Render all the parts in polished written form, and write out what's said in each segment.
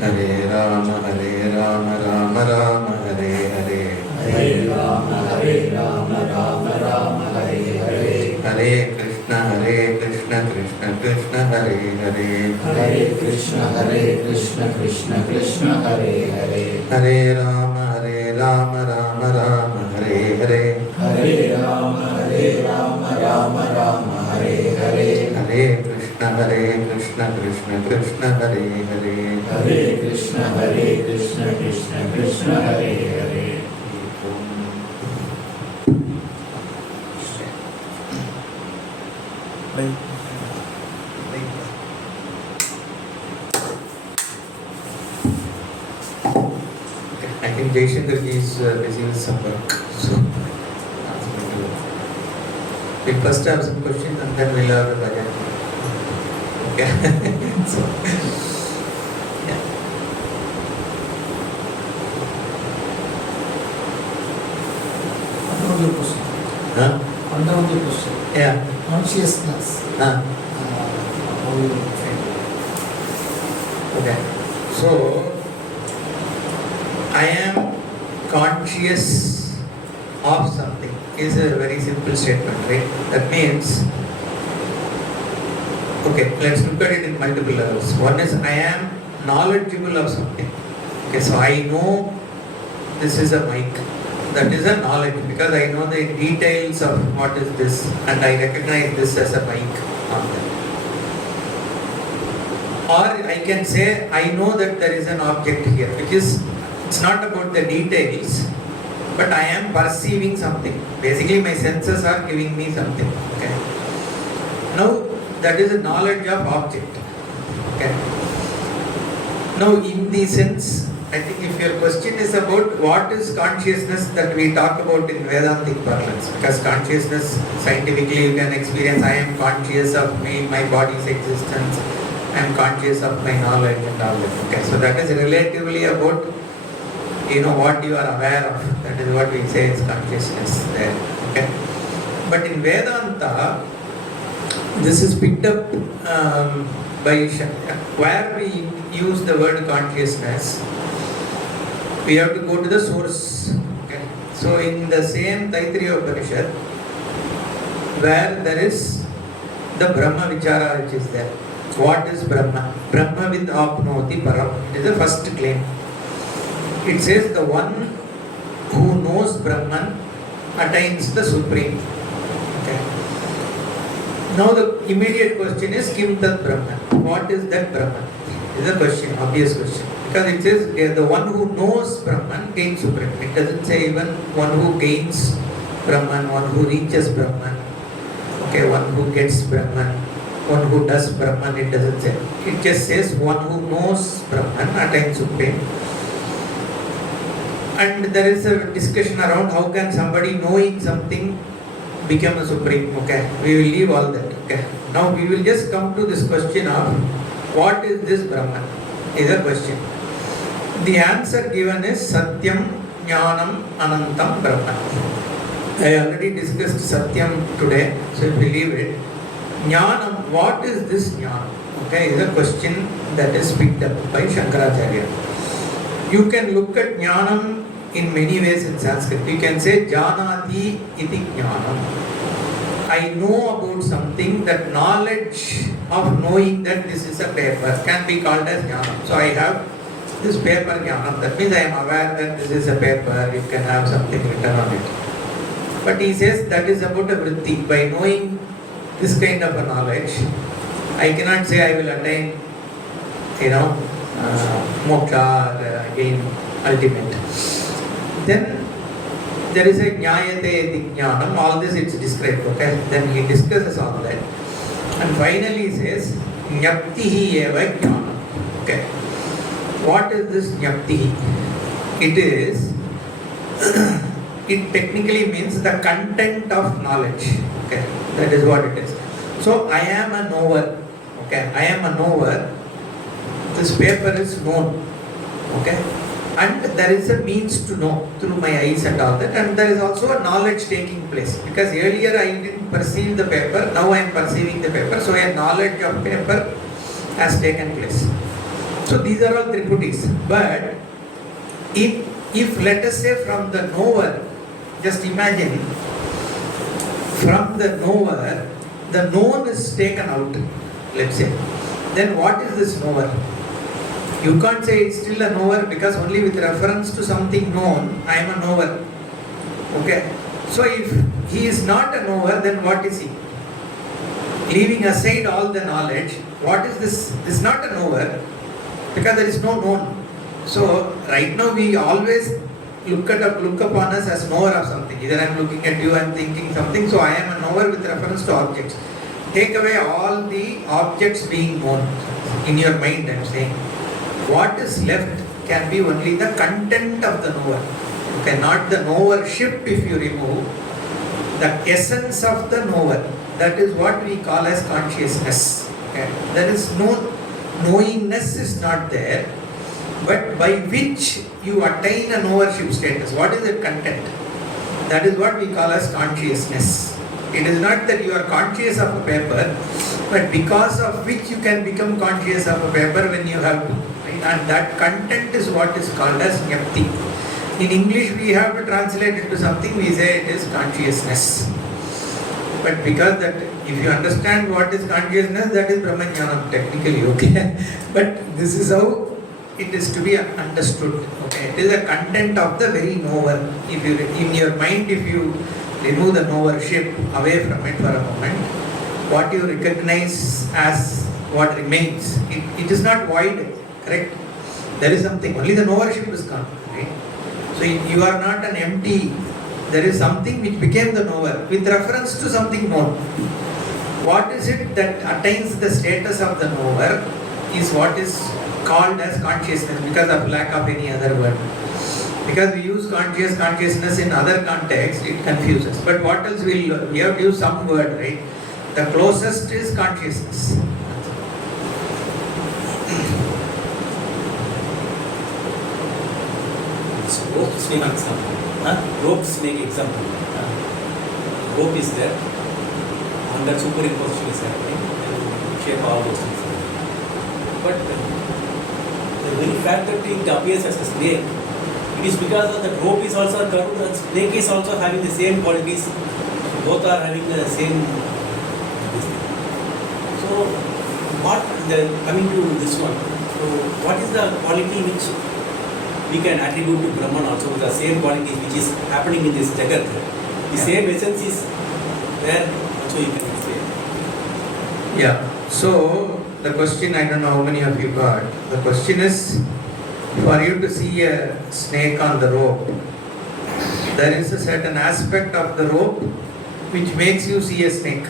Hare Rama, Rama Rama, Hare Hare. Hare Rama, Rama Rama, Hare Hare. Hare Krishna, Krishna Krishna, Hare Hare. Hare Krishna, Krishna Krishna, Hare Hare. Hare Rama, Rama Rama, Hare Hare. Hare Rama, Rama Rama, Hare Hare. Hare Krishna, Krishna Krishna, Hare Hare. Hare Krishna, Krishna Krishna, Hare Hare. I think Jaishankar is busy with some work, so we'll first have some questions and then we'll have a bhajan. Okay. So, yeah. Another question. Huh? Another question. Yeah. Consciousness. Huh? How you define it? Okay. So, I am conscious of something is a very simple statement, right? That means, okay, let's look at it in multiple levels. One is I am knowledgeable of something. Okay, so I know this is a mic. That is a knowledge because I know the details of what is this and I recognize this as a mic on that. Or I can say I know that there is an object here, which is, it's not about the details, but I am perceiving something. Basically my senses are giving me something. Okay. Now that is a knowledge of object. Okay. Now in the sense, I think if your question is about what is consciousness that we talk about in Vedantic parlance, because consciousness scientifically you can experience I am conscious of me, my body's existence, I am conscious of my knowledge and all that. Okay, so that is relatively about what you are aware of. That is what we say is consciousness there. Okay, but in Vedanta, this is picked up by where we use the word consciousness. We have to go to the source. Okay, so in the same Taittiriya Upanishad, where there is the Brahma Vichara which is there. What is Brahma? Brahma vid apnoti param. It is the first claim. It says the one who knows Brahman attains the supreme. Okay. Now the immediate question is Kim Tat Brahman? What is that Brahman? Is a question, obvious question. Because it says the one who knows Brahman gains supreme. It doesn't say even one who gains Brahman, one who reaches Brahman, okay, one who gets Brahman, one who does Brahman, it doesn't say. It just says one who knows Brahman attains supreme. And there is a discussion around how can somebody knowing something become a supreme. Okay, we will leave all that. Okay, now we will just come to this question of what is this Brahman? Is a question. The answer given is Satyam Jnanam Anantam Brahman. I already discussed Satyam today, so if we leave it. Jnanam, what is this Jnanam? Okay, is a question that is picked up by Shankaracharya. You can look at Jnanam in many ways in Sanskrit. You can say Janati iti Jnanam. I know about something, that knowledge of knowing that this is a paper can be called as Jnanam. So I have this paper Jnanam. That means I am aware that this is a paper, you can have something written on it. But he says that is about a vritti. By knowing this kind of a knowledge, I cannot say I will attain, moksha or again ultimate. Then there is a jnayate iti jnanam, all this it's described, okay? Then he discusses all that. And finally he says, jnaptihi eva jnanam. Okay. What is this jnaptihi? It is, it technically means the content of knowledge. Okay. That is what it is. So I am a knower. Okay. I am a knower. This paper is known. Okay. And there is a means to know through my eyes and all that, and there is also a knowledge taking place, because earlier I didn't perceive the paper, now I am perceiving the paper, so a knowledge of paper has taken place. So these are all triputis. But if let us say from the knower, just imagine, from the knower, the known is taken out, let's say. Then what is this knower? You can't say it's still a knower because only with reference to something known, I am a knower. Okay? So if he is not a knower, then what is he? Leaving aside all the knowledge, what is this? This is not a knower because there is no known. So right now we always look upon us as knower of something. Either I am looking at you, I am thinking something, so I am a knower with reference to objects. Take away all the objects being known in your mind, I am saying. What is left can be only the content of the knower. Okay, not the knowership if you remove. The essence of the knower. That is what we call as consciousness. Okay. There is no knowingness is not there, but by which you attain a knowership status. What is the content? That is what we call as consciousness. It is not that you are conscious of a paper, but because of which you can become conscious of a paper when you have to. Right? And that content is what is called as nyapti. In English we have to translate it to something, we say it is consciousness. But because that, if you understand what is consciousness, that is Brahmajnanam technically, okay? But this is how it is to be understood, okay? It is the content of the very knower. If you, in your mind, if you remove the knowership away from it for a moment, what you recognize as what remains, it is not void, correct? There is something, only the knowership is gone, right? So you are not an empty. There is something which became the knower with reference to something known. What is it that attains the status of the knower is what is called as consciousness because of lack of any other word. Because we use consciousness in other contexts, it confuses. But what else we have to use some word, right? The closest is consciousness. Rope snake example. Rope snake example. Rope is there, and that superimposition is happening, and shape all those things. But the very fact that it appears as a snake, it is because of the rope is also a curve, and snake is also having the same qualities. Both are having the same. So, coming to this one, so what is the quality which we can attribute to Brahman also, the same qualities which is happening in this Jagat? The same essence is there, also you can say. Yeah. So the question, I don't know how many of you got. The question is, for you to see a snake on the rope, there is a certain aspect of the rope which makes you see a snake.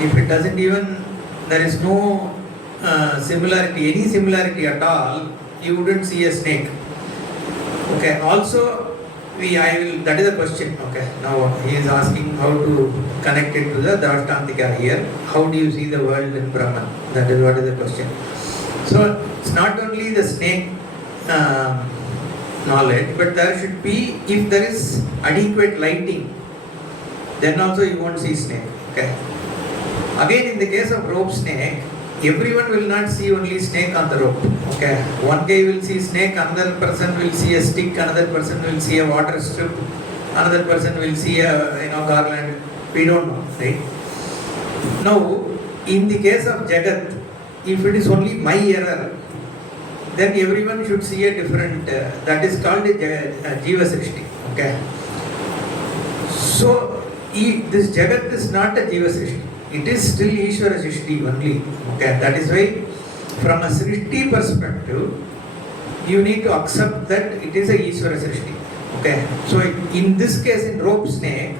If it doesn't even, there is no similarity, any similarity at all, you wouldn't see a snake. Okay. Also, that is a question. Okay. Now he is asking how to connect it to the Drashtantika here. How do you see the world in Brahman? That is what is the question. So it's not only the snake knowledge, but there should be, if there is adequate lighting, then also you won't see snake. Okay. Again, in the case of rope snake, everyone will not see only snake on the rope. Okay. One guy will see snake, another person will see a stick, another person will see a water strip, another person will see a garland. We don't know, right? Now, in the case of Jagat, if it is only my error, then everyone should see a different, that is called a Jiva Srishti. Okay. So, this Jagat is not a Jiva Srishti. It is still Ishvara Srishti only. Okay. That is why, from a Srishti perspective, you need to accept that it is a Ishvara Srishti. Okay. So, in this case, in rope snake,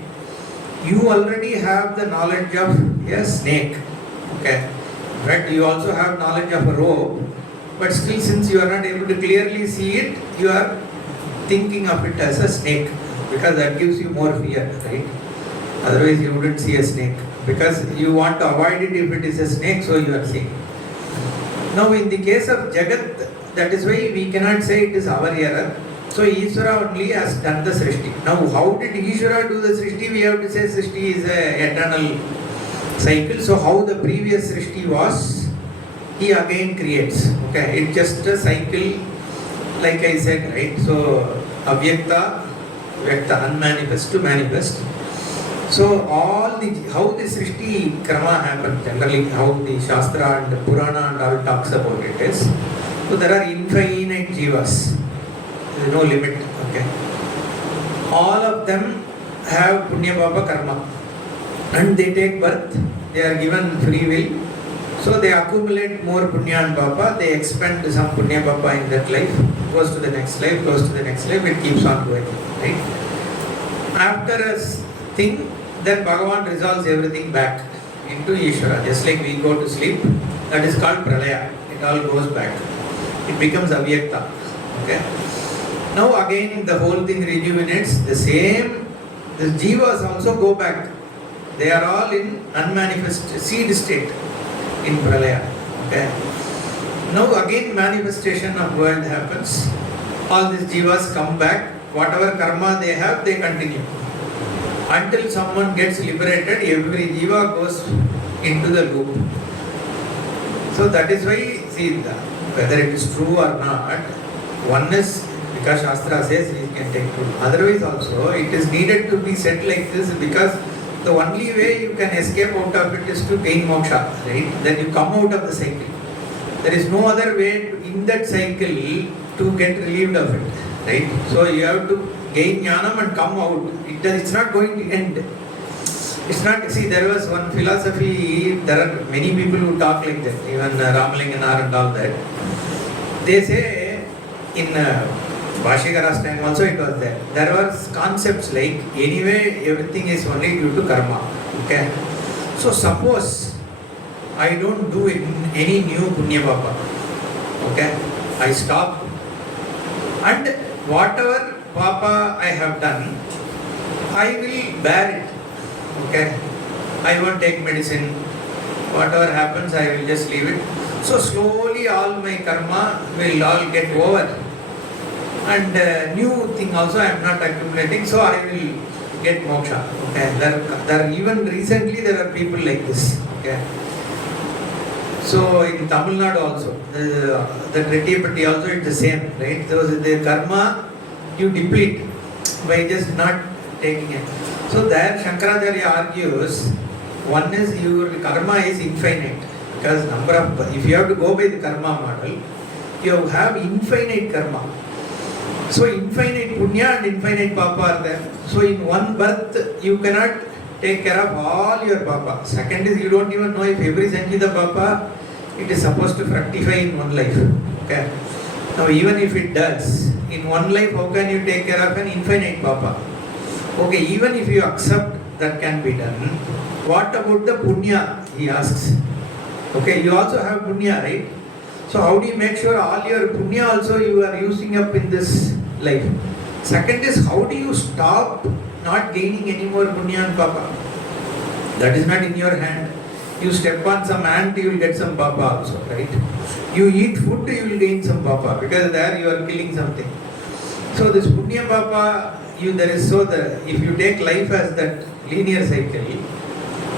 you already have the knowledge of a snake. Okay. But you also have knowledge of a rope, but still, since you are not able to clearly see it, you are thinking of it as a snake, because that gives you more fear, right? Otherwise, you wouldn't see a snake, because you want to avoid it if it is a snake, so you are seeing. Now, in the case of Jagat, that is why we cannot say it is our error. So, Ishvara only has done the Srishti. Now, how did Ishvara do the Srishti? We have to say Srishti is an eternal cycle. So, how the previous Srishti was, he again creates. Okay, it's just a cycle, like I said, right? So avyakta, vyakta, unmanifest to manifest. So all the how the Srishti Krama happened, generally how the Shastra and Purana and all talks about it is, so there are infinite jivas, there is no limit, okay. All of them have Punya Papa Karma and they take birth, they are given free will, so they accumulate more Punya and Papa, they expend some Punya Papa in that life, goes to the next life, goes to the next life, it keeps on going, right. After a thing, then Bhagavan resolves everything back into Ishvara. Just like we go to sleep, that is called Pralaya. It all goes back. It becomes Avyakta. Okay. Now again the whole thing rejuvenates. The same, the Jivas also go back. They are all in unmanifest seed state in Pralaya. Okay. Now again manifestation of world happens. All these Jivas come back. Whatever karma they have, they continue. Until someone gets liberated, every jiva goes into the loop. So that is why, see, whether it is true or not, one is, because Shastra says we can take two. Otherwise also, it is needed to be said like this because the only way you can escape out of it is to gain moksha, right? Then you come out of the cycle. There is no other way in that cycle to get relieved of it, right? So you have to gain jnanam and come out. It's not going to end. It's not, see, there was one philosophy, there are many people who talk like that, even Ramalinganar and all that. They say, in Bhashikara's time also it was there. There were concepts like, anyway, everything is only due to karma. Okay. So suppose I don't do any new punya papa. Okay. I stop. And whatever papa I have done, I will bear it. Okay. I won't take medicine. Whatever happens, I will just leave it. So slowly all my karma will all get over. And new thing also I am not accumulating, so I will get moksha. Okay. There even recently there are people like this. Okay. So in Tamil Nadu also, the Rettipatti also it's the same, right? So the karma you deplete by just not taking it. So there Shankaracharya argues, one is your karma is infinite because number of, if you have to go by the karma model, you have infinite karma. So infinite punya and infinite papa are there. So in one birth you cannot take care of all your papa. Second is you don't even know if every sanjita papa it is supposed to fructify in one life. Okay. Now even if it does, in one life how can you take care of an infinite papa? Okay, even if you accept that can be done, what about the punya? He asks. Okay, you also have punya, right? So how do you make sure all your punya also you are using up in this life? Second is how do you stop not gaining any more punya and papa? That is not in your hand. You step on some ant, you will get some papa also, right? You eat food, you will gain some papa because there you are killing something. So this punya papa, there is if you take life as that linear cycle,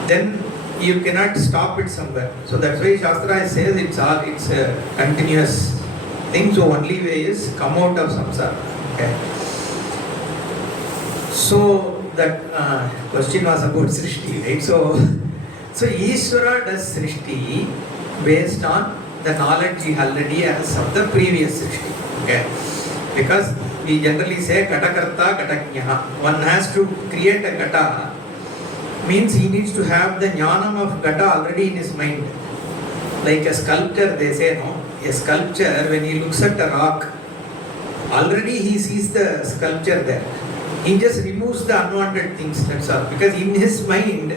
then you cannot stop it somewhere. So that's why Shastra says it's a continuous thing. So only way is come out of samsara. Okay. So that question was about Srishti, right? So Ishvara does Srishti based on the knowledge he already has of the previous Srishti. Okay. Because we generally say Katakarta Kataknyaha. One has to create a Kata, means he needs to have the jnanam of Kata already in his mind. Like a sculptor, they say, no? A sculpture, when he looks at a rock, already he sees the sculpture there. He just removes the unwanted things, that's all. Because in his mind,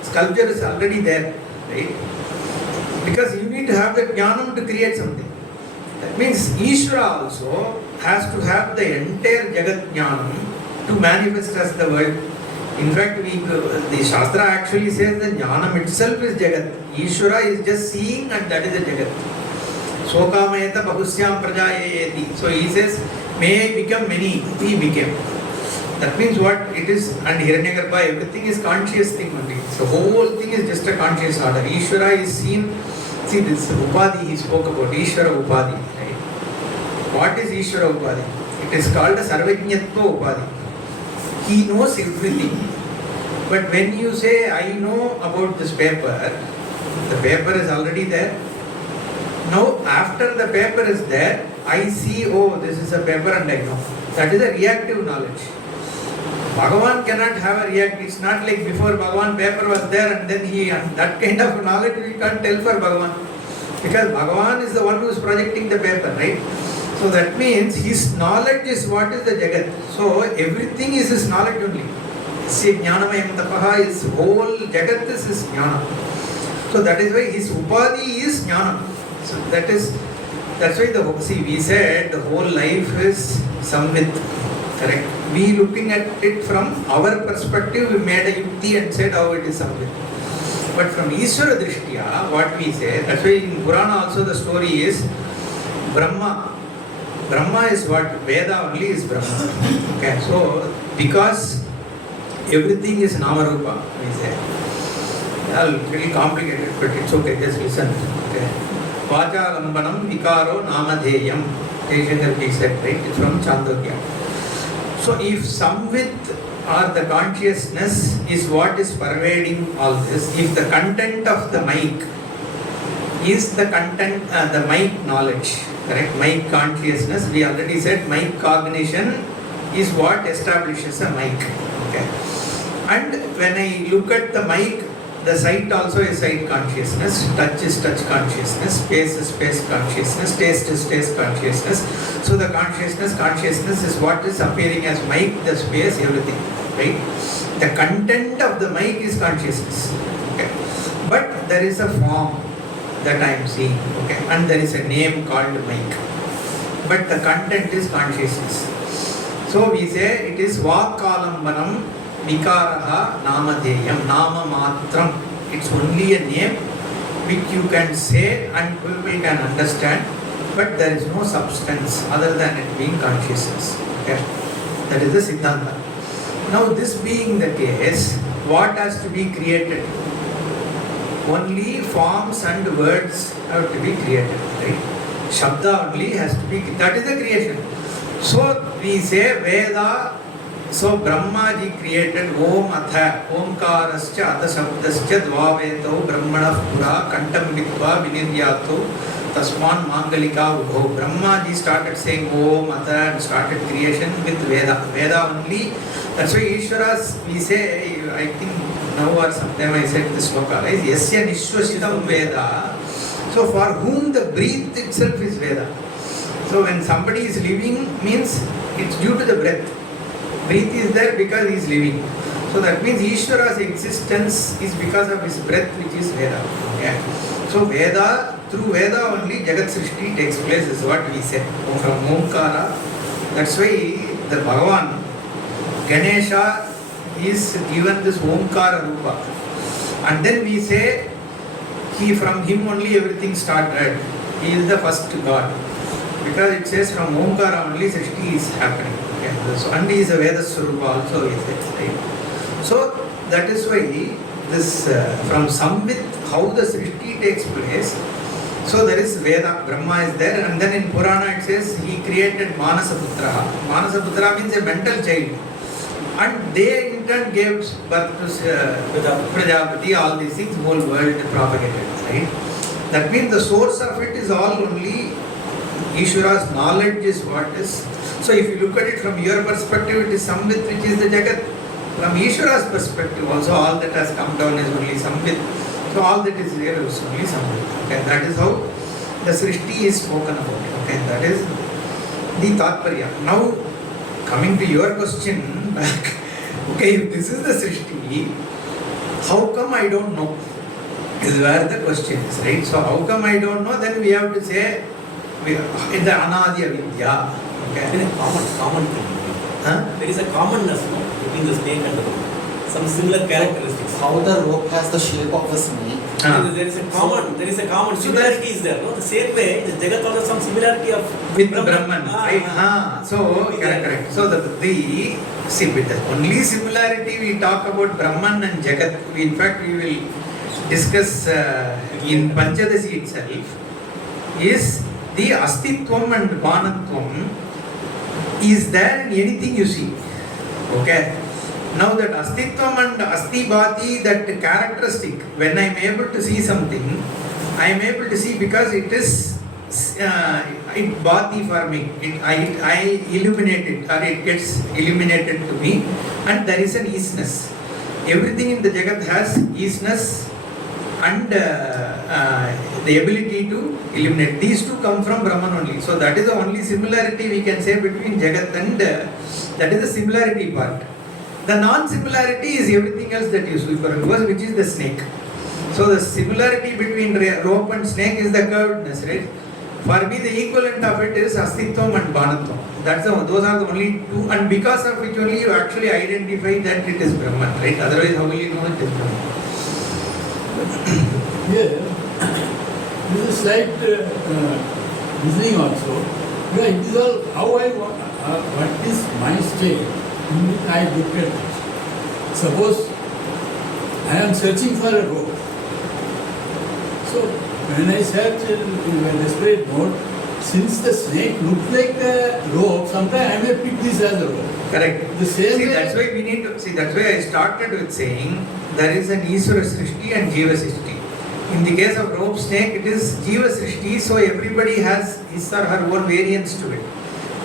sculpture is already there, right? Because you need to have the jnanam to create something. That means Ishvara also has to have the entire Jagat Jnanam to manifest as the world. In fact, the Shastra actually says the Jnanam itself is Jagat. Ishvara is just seeing and that is the Jagat. Sokamayata Bahusyam Prajayeti. So he says, may I become many, he became. That means what it is, and Hiranyagarbha, everything is conscious thing only. So whole thing is just a conscious order. Ishvara is seen See this Upadhi he spoke about, Ishvara Upadhi, right? What is Ishvara Upadhi? It is called a Sarvajñatva Upadhi. He knows everything. But when you say, I know about this paper, the paper is already there. Now, after the paper is there, I see, oh, this is a paper and I know. That is a reactive knowledge. Bhagavan cannot have a react. It's not like before Bhagavan paper was there and then that kind of knowledge we can't tell for Bhagavan. Because Bhagavan is the one who is projecting the paper, right? So that means his knowledge is what is the Jagat. So everything is his knowledge only. Yasya jnanamayam tapaha, his whole Jagat is his jnana. So that is why his Upadhi is jnana. So that's why we said the whole life is samvit. Correct. We looking at it from our perspective, we made a yukti and said how it is samvit. But from Ishvara Drishtiya, what we say, that's why in Purana also the story is Brahma. Brahma is what? Veda only is Brahma. Okay, so because everything is Namarupa, we say. A little complicated, but it's okay, just listen. Okay. Vachalambanam vikaro namadheyam. Jaishankar said, right? It's from Chandogya. So if samvit or the consciousness is what is pervading all this, if the content of the mic is the content, the mic knowledge, correct? Mic consciousness, we already said mic cognition is what establishes a mic. Okay. And when I look at the mic, the sight also is sight consciousness, touch is touch consciousness, space is space consciousness, taste is taste consciousness. So the consciousness is what is appearing as mic, the space, everything, right? The content of the mic is consciousness, okay? But there is a form that I am seeing, okay? And there is a name called mic. But the content is consciousness. So we say it is Vakalambanam Vikaraha Namadheyam, Nama Matram. It's only a name which you can say and people can understand, but there is no substance other than it being consciousness. Okay? That is the Siddhanta. Now, this being the case, what has to be created? Only forms and words have to be created, right? Shabda only has to be, that is the creation. So, we say Veda. So Brahma ji created Om Atha, Omkarascha Atha Shabdascha Dvaveto Brahmanah Pura Kantam Vidva Viniryato Tasman Mangalika Ubho. Brahma ji started saying Om Atha and started creation with Veda. Veda only. That's why Ishvara, we say, I think now or sometime I said this sloka, is Yasya Nishwasitam Veda. So for whom the breath itself is Veda. So when somebody is living means it's due to the breath. Breath is there because he is living. So that means Ishvara's existence is because of his breath, which is Veda. Okay. So Veda, through Veda only Jagat Srishti takes place, is what we say. From Omkara. That's why the Bhagavan, Ganesha, is given this Omkara Rupa. And then we say, from him only everything started. He is the first God. Because it says from Omkara only Srishti is happening. So, and he is a Veda Swarupa also, is it, right? So that is why this from Samvit, how the Srishti takes place. So there is Veda, Brahma is there, and then in Purana it says he created Manasaputra. Manasaputra means a mental child. And they in turn gave birth to Prajapati, all these things, whole world propagated, right? That means the source of it is all only Ishvara's knowledge is what is. So if you look at it from your perspective, it is Samvit which is the Jagat. From Ishvara's perspective also, all that has come down is only Samvit. So all that is there is only Samvit. Okay, that is how the Srishti is spoken about. Okay, that is the Tatparya. Now, coming to your question back, okay, if this is the Srishti, how come I don't know? Is where the question is, right? So how come I don't know? Then we have to say, in the Anadi Vidya. Okay. There is a common thing. Huh? There is a commonness between the snake and the rope. Some similar characteristics. How the rope has the shape of a snake. There is a common similarity is there. No? The same way, the Jagat also some similarity of with Brahman. Right? So correct. So the only similarity we talk about Brahman and Jagat. In fact, we will discuss in Panchadasi itself is the Astitvam and Banatvam is there in anything you see. Okay. Now that Astitvam and Astibhati, that characteristic, when I am able to see something, I am able to see because it is it bhati for me. I illuminate it, or it gets illuminated to me, and there is an easiness. Everything in the Jagat has easiness and the ability to illuminate. These two come from Brahman only. So that is the only similarity we can say between Jagat and that is the similarity part. The non-similarity is everything else that you superimpose, which is the snake. So the similarity between rope and snake is the curvedness, right? For me, the equivalent of it is Astitvam and Banatvam. Those are the only two, and because of which only you actually identify that it is Brahman, right? Otherwise, how will you know it is Brahman? Yeah, this is slight reasoning also. Yeah, it is all how I want, what is my state in which I look at it. Suppose I am searching for a rope. So when I search in a desperate mode, since the snake looks like a rope, sometimes I may pick this as a rope. Correct. The same See, way, that's why we need to see. That's why I started with saying there is an Iswara Srishti and Jiva Srishti. In the case of rope snake, it is Jiva Srishti, so everybody has his or her own variance to it.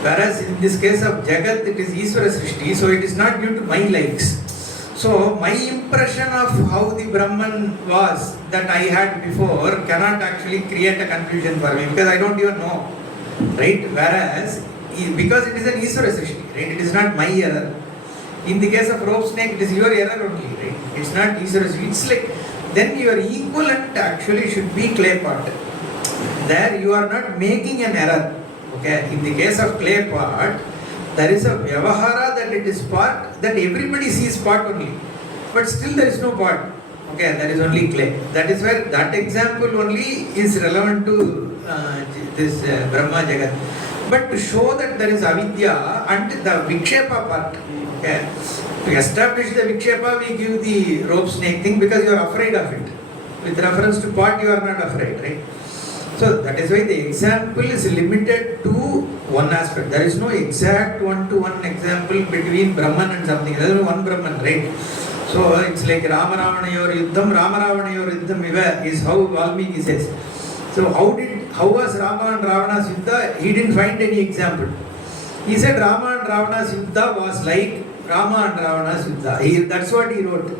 Whereas in this case of Jagat, it is Iswara Srishti, so it is not due to my likes. So my impression of how the Brahman was that I had before cannot actually create a confusion for me because I don't even know, right? Whereas because it is an Iswara Srishti, right? It is not my error. In the case of rope snake, it is your error only, right? It's not Iswara Srishti. It's like then your equivalent actually should be clay pot. There you are not making an error. Okay, in the case of clay pot, there is a vyavahara that it is pot, that everybody sees pot only. But still there is no pot. Okay, there is only clay. That is where that example only is relevant to this Brahma Jagat. But to show that there is avidya and the vikshepa part. Okay, to establish the vikshepa, we give the rope snake thing because you are afraid of it. With reference to pot, you are not afraid, right? So that is why the example is limited to one aspect. There is no exact one-to-one example between Brahman and something. There is only one Brahman, right? So it's like Rama Ravanayor Yuddham, Rama Ravanayor Yuddham Iva is how Valmiki says. So how was Rama and Ravana's Yuddha? He didn't find any example. He said Rama and Ravana's Yuddha was like Rama and Ravana's Yuddha. That's what he wrote.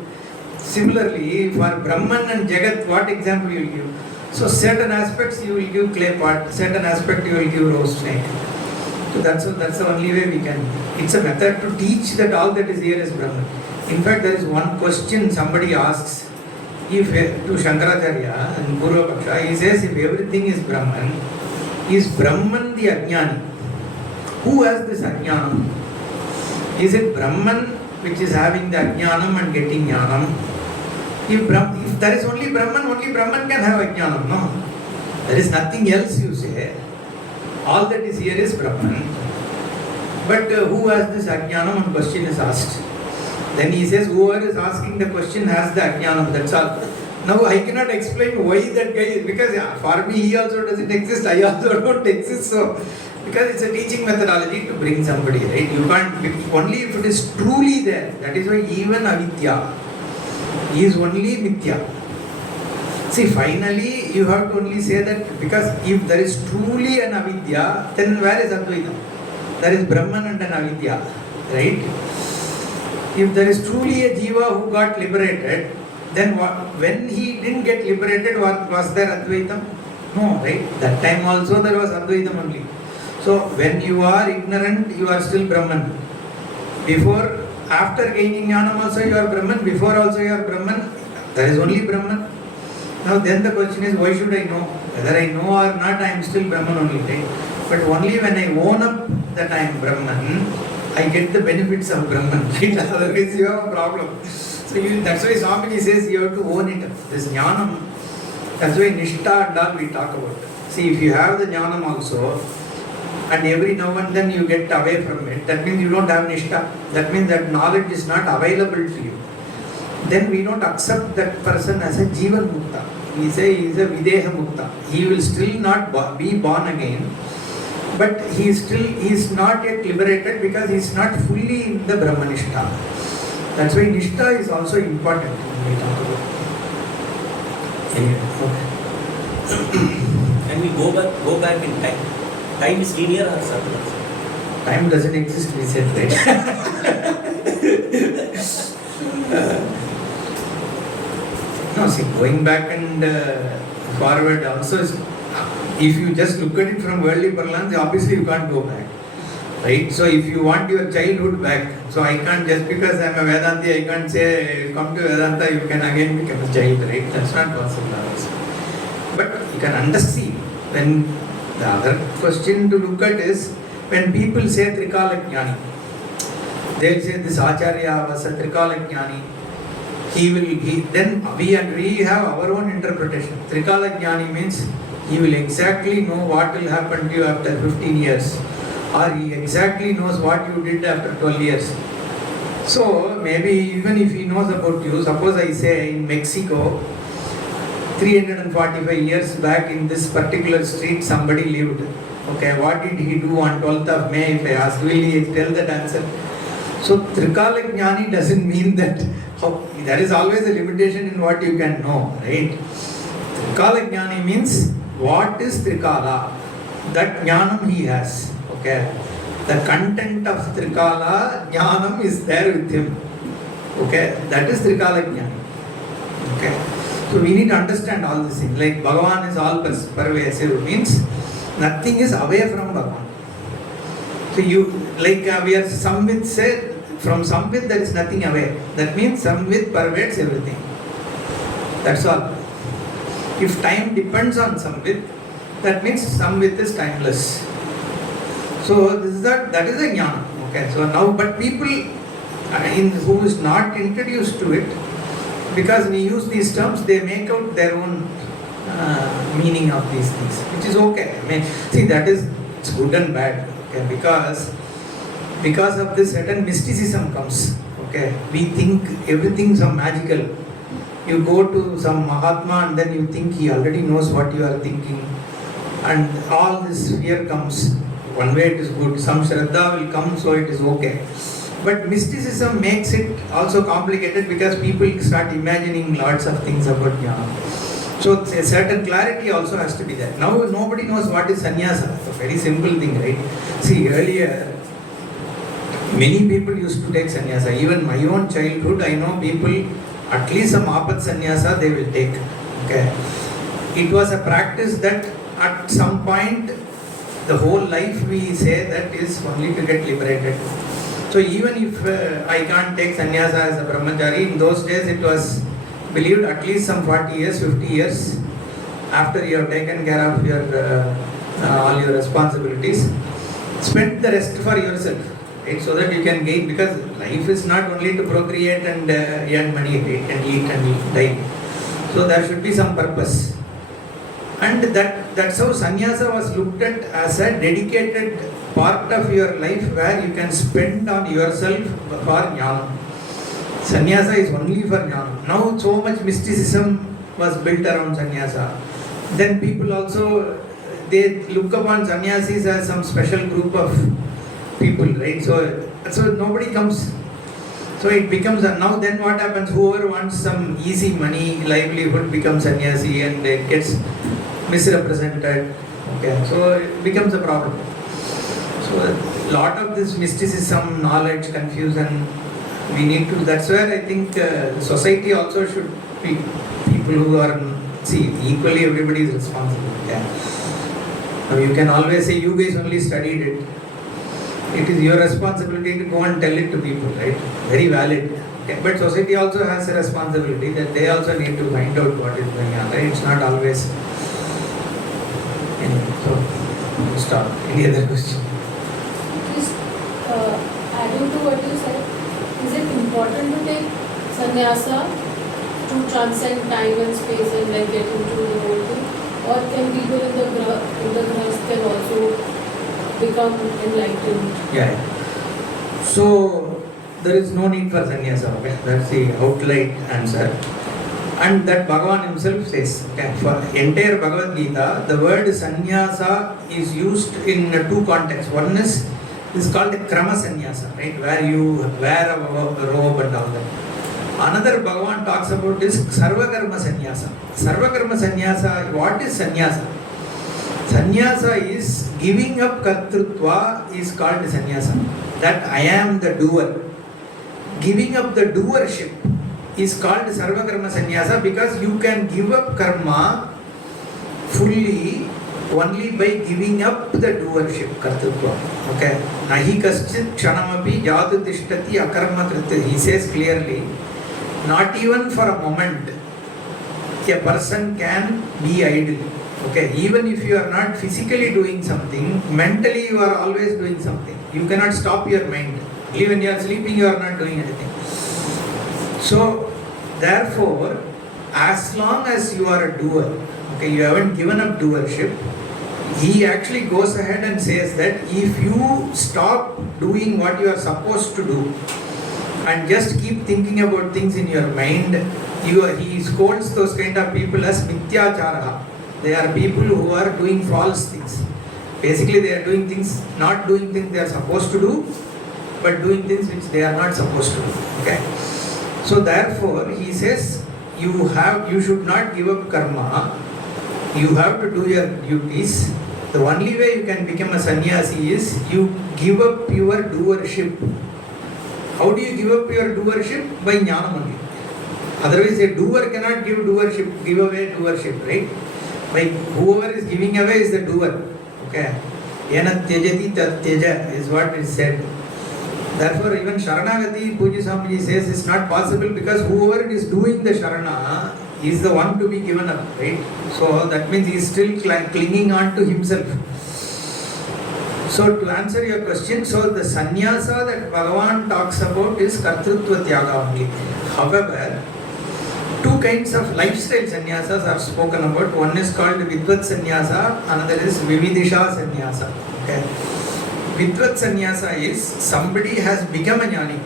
Similarly, for Brahman and Jagat, what example you will give? So certain aspects you will give clay pot, certain aspect you will give rose snake. So that's the only way we can. It's a method to teach that all that is here is Brahman. In fact, there is one question somebody asks if to Shankaracharya in Purva Paksha, he says if everything is Brahman the Ajnani? Who has this Ajnanam? Is it Brahman which is having the Ajnanam and getting Jnanam? If there is only Brahman can have Ajnanam, no? There is nothing else you say. All that is here is Brahman. But who has this Ajnanam? And question is asked. Then he says, whoever is asking the question has the Ajnanam, that's all. Now I cannot explain why that guy, because for me he also doesn't exist, I also don't exist. So, because it's a teaching methodology to bring somebody, right? You can't, only if it is truly there. That is why even avidya is only mithya. See, finally you have to only say that because if there is truly an avidya, then where is Advaita? There is Brahman and an avidya, right? If there is truly a jiva who got liberated, then when he didn't get liberated, was there Advaitam? No, right? That time also there was Advaitam only. So when you are ignorant, you are still Brahman. Before, after gaining jnanam also you are Brahman, before also you are Brahman, there is only Brahman. Now then the question is, why should I know? Whether I know or not, I am still Brahman only, right? But only when I own up that I am Brahman, I get the benefits of Brahman, right? Otherwise you have a problem. So that's why Swamiji says you have to own it. This jnanam, that's why Nishtha and all we talk about. See, if you have the jnanam also, and every now and then you get away from it, that means you don't have Nishtha. That means that knowledge is not available to you. then we don't accept that person as a Jivan Mukta. We say he is a Videha Mukta. He will still not be born again, but he is not yet liberated because he is not fully in the Brahmanishta. That's why Nishtha is also important when we talk about. Okay. Can we go back in time? Time is linear or circular? Time doesn't exist, we said, right? No, see, going back and forward also is, if you just look at it from worldly parlance, obviously you can't go back, right? So if you want your childhood back, so I can't, just because I am a Vedanti, I can't say come to Vedanta, you can again become a child, right? That's not possible also. But you can understand. When the other question to look at is, when people say Trikala Jnani, they will say this Acharya was a Trikala Jnani. Then we have our own interpretation. Trikala Jnani means he will exactly know what will happen to you after 15 years, or he exactly knows what you did after 12 years. So maybe even if he knows about you, suppose I say in Mexico, 345 years back in this particular street somebody lived. Okay, what did he do on 12th of May? If I ask, will he tell that answer? So Trikala Jnani doesn't mean that there is always a limitation in what you can know, right? Trikala Jnani means what is Trikala? That Jnanam he has. Okay, the content of Trikala Jnanam is there with him. Okay, that is Trikala Jnani. Okay, so we need to understand all these things. Like Bhagavan is all pervasive means nothing is away from Bhagavan. So you, like we are Samvit said, from Samvit there is nothing away. That means Samvit pervades everything. That's all. If time depends on Samvit, that means Samvit is timeless. So this is that is a jnana. Okay. So now, but people who is not introduced to it, because we use these terms, they make out their own meaning of these things, which is okay. I mean, see, that is, it's good and bad. Okay, because of this certain mysticism comes. Okay, we think everything some magical. You go to some Mahatma and then you think he already knows what you are thinking, and all this fear comes. One way it is good, some Shraddha will come, so it is okay. But mysticism makes it also complicated because people start imagining lots of things about jnana. So a certain clarity also has to be there. Now nobody knows what is sannyasa. It's a very simple thing, right? See, earlier many people used to take sannyasa. Even my own childhood, I know people, at least some apat sannyasa they will take. Okay. It was a practice that at some point, the whole life we say that is only to get liberated. So even if I can't take sannyasa as a brahmachari, in those days it was believed at least some 40 years, 50 years after you have taken care of your all your responsibilities, spend the rest for yourself, right? So that you can gain, because life is not only to procreate and earn money, right? And eat and die. So there should be some purpose. And that's how sannyasa was looked at as a dedicated part of your life where you can spend on yourself for jnana. Sannyasa is only for jnana. Now so much mysticism was built around sannyasa. Then people also, they look upon sannyasis as some special group of people, right? So nobody comes. So it becomes, now then what happens? Whoever wants some easy money, livelihood becomes sannyasi and it gets misrepresented. Okay, so it becomes a problem. So a lot of this mysticism, knowledge, confusion, we need to, that's where I think society also should be people who are, see, equally everybody is responsible. Yeah. Now you can always say you guys only studied it. It is your responsibility to go and tell it to people, right? Very valid. Okay. But society also has a responsibility that they also need to find out what is going on, right? It's not always. Anyway, so we'll stop. Any other question? Just adding to what you said, is it important to take sannyasa to transcend time and space and like get into the whole thing? Or can people in the grahas can also become enlightened? Yeah. So there is no need for sannyasa. Okay, that's the outline answer. And that Bhagavan himself says, okay, for entire Bhagavad Gita, the word sannyasa is used in two contexts. One is called krama sannyasa, right, where you wear a robe and all that. Another Bhagavan talks about this sarvakarma sannyasa. Sarvakarma sannyasa, what is sannyasa? Sannyasa is giving up kartrutva is called sannyasa. That I am the doer. Giving up the doership is called sarvakarma sannyasa, because you can give up karma fully only by giving up the doership, kartrutva. Okay. Nahi kaschit kshanamapi jatu tishtati akarma kriti. He says clearly, not even for a moment a person can be idle. Okay, even if you are not physically doing something, mentally you are always doing something. You cannot stop your mind. Even when you are sleeping, you are not doing anything. So, therefore, as long as you are a doer, okay, you haven't given up doership, he actually goes ahead and says that if you stop doing what you are supposed to do and just keep thinking about things in your mind, he scolds those kind of people as mithyacharaha. They are people who are doing false things. Basically, they are doing things, not doing things they are supposed to do, but doing things which they are not supposed to do. Okay. So therefore, he says you should not give up karma. You have to do your duties. The only way you can become a sannyasi is you give up your doership. How do you give up your doership? By jnanam only. Otherwise, a doer cannot give away doership, right? By whoever is giving away is the doer. Okay. Yena tyajati tat tyaja is what is said. Therefore, even Sharanagati, Puji Swamiji says it's not possible, because whoever is doing the Sharana is the one to be given up, right? So that means he is still clinging on to himself. So to answer your question, so the sannyasa that Bhagavan talks about is kartrutva tyaga only. However, two kinds of lifestyle sannyasas are spoken about. One is called Vidvat sannyasa, another is Vividisha sannyasa. Okay. Vidvat sannyasa is somebody has become a jnani.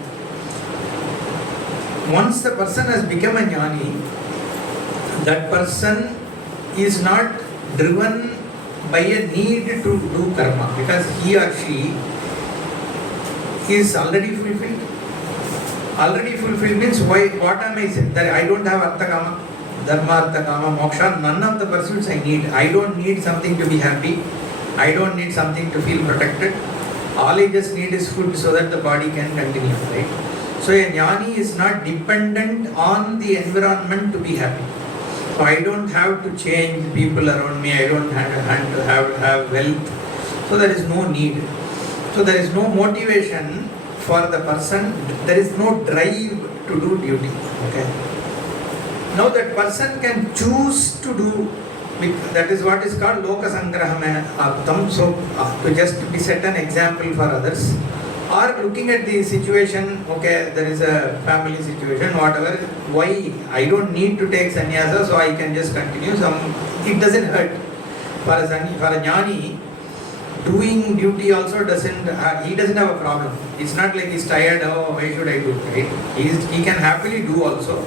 Once the person has become a jnani, that person is not driven by a need to do karma, because he or she is already fulfilled. Already fulfilled means why? What am I saying? That I don't have artha kama, dharma, artha kama, moksha. None of the pursuits I need. I don't need something to be happy. I don't need something to feel protected. All I just need is food so that the body can continue, right? So a jnani is not dependent on the environment to be happy. So I don't have to change people around me. I don't have to have wealth. So there is no need. So there is no motivation for the person. There is no drive to do duty. Okay. Now that person can choose to do. That is what is called loka sangraham aptam. So to just be set an example for others, or looking at the situation, okay, there is a family situation, whatever, why I don't need to take sannyasa, so I can just continue. It doesn't hurt. For a jnani, doing duty also doesn't have a problem. It's not like he's tired, oh, why should I do, right? He can happily do also.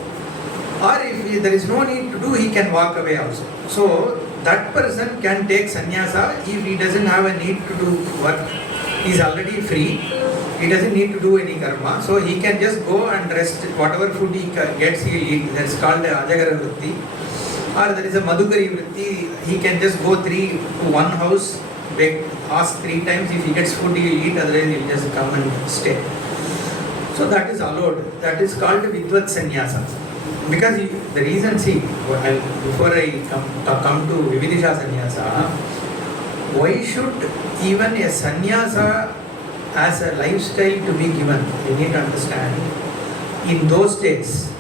Or if there is no need to do, he can walk away also. So that person can take sannyasa if he doesn't have a need to do work. He is already free. He doesn't need to do any karma. So he can just go and rest. Whatever food he gets, he will eat. That's called the Ajagara Vritti. Or there is a Madhukari Vritti. He can just go to one house, ask 3 times. If he gets food, he will eat. Otherwise, he will just come and stay. So that is allowed. That is called Vidvat Sannyasa. Because the reason, before I come to Vividisha Sannyasa, why should even a sannyasa as a lifestyle to be given? You need to understand. In those days,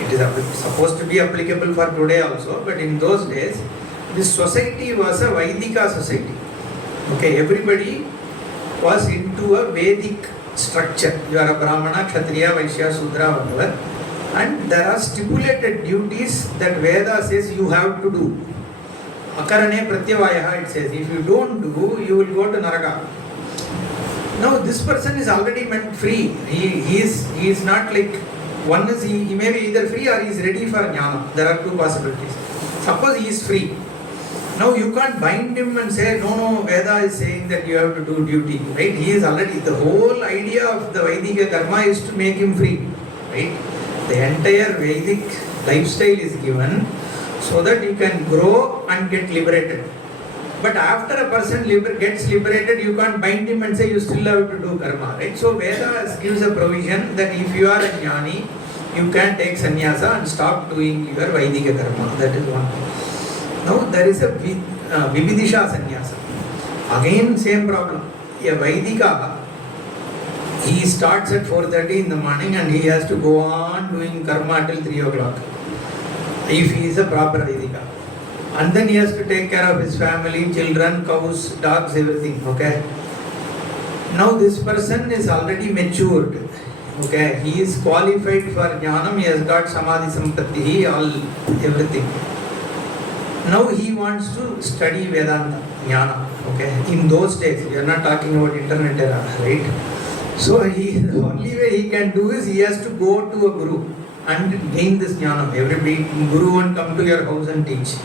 it is supposed to be applicable for today also, but in those days, this society was a Vaidika society. Okay, everybody was into a Vedic structure. You are a Brahmana, Kshatriya, Vaishya, Sudra, whatever. And there are stipulated duties that Veda says you have to do. Akarane pratyavayaha, it says, if you don't do, you will go to Naraka. Now this person is already meant free. He is not like, one is he may be either free or he is ready for jnana. There are two possibilities. Suppose he is free. Now you can't bind him and say, no, Veda is saying that you have to do duty, right? He is already, the whole idea of the Vaidika karma is to make him free, right? The entire Vedic lifestyle is given so that you can grow and get liberated. But after a person gets liberated, you can't bind him and say you still have to do karma, right? So Veda gives a provision that if you are a jnani, you can take sannyasa and stop doing your Vaidika karma. That is one. Now there is a Vividisha sannyasa. Again same problem. A Vaidika, he starts at 4:30 in the morning and he has to go on doing karma till 3 o'clock. If he is a proper Vaidika. And then he has to take care of his family, children, cows, dogs, everything. Okay. Now this person is already matured. Okay. He is qualified for jnanam. He has got samadhi sampatti, everything. Now he wants to study Vedanta, jnana. Okay. In those days, we are not talking about internet era, right? So the only way he can do is he has to go to a guru and gain this jnana. Everybody, guru won't come to your house and teach.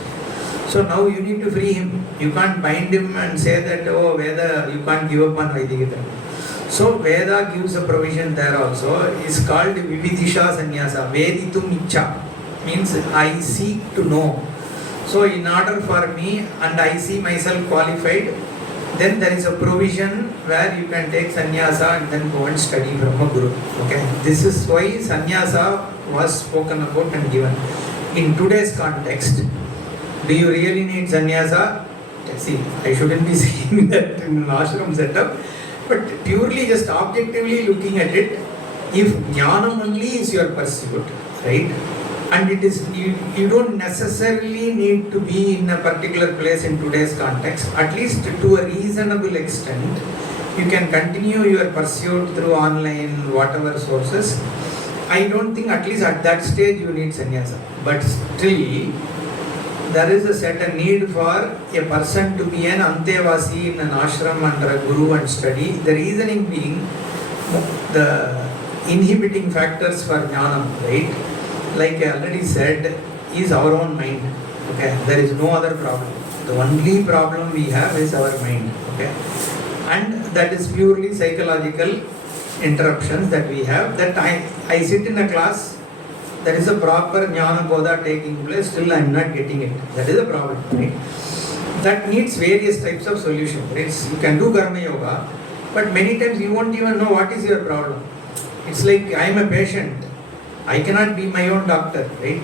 So now you need to free him. You can't bind him and say that, oh, Veda, you can't give up on Vaidika karma. So Veda gives a provision there also. It's called Vividisha sannyasa. Veditum icha. Means I seek to know. So in order for me, and I see myself qualified, then there is a provision where you can take sannyasa and then go and study from a guru. Okay. This is why sannyasa was spoken about and given. In today's context, do you really need sannyasa? See, I shouldn't be saying that in an ashram setup, but purely just objectively looking at it, if jnanam only is your pursuit, right? And it is, you don't necessarily need to be in a particular place in today's context, at least to a reasonable extent, you can continue your pursuit through online, whatever sources. I don't think at least at that stage you need sannyasa, but still, there is a certain need for a person to be an antevasi in an ashram under a guru and study. The reasoning being the inhibiting factors for jnanam, right? Like I already said, is our own mind. Okay, there is no other problem. The only problem we have is our mind. Okay, and that is purely psychological interruptions that we have. That I sit in a class. There is a proper jnana bodha taking place, still I am not getting it. That is a problem, right? That needs various types of solutions. Right? You can do karma yoga, but many times you won't even know what is your problem. It's like I am a patient. I cannot be my own doctor, right?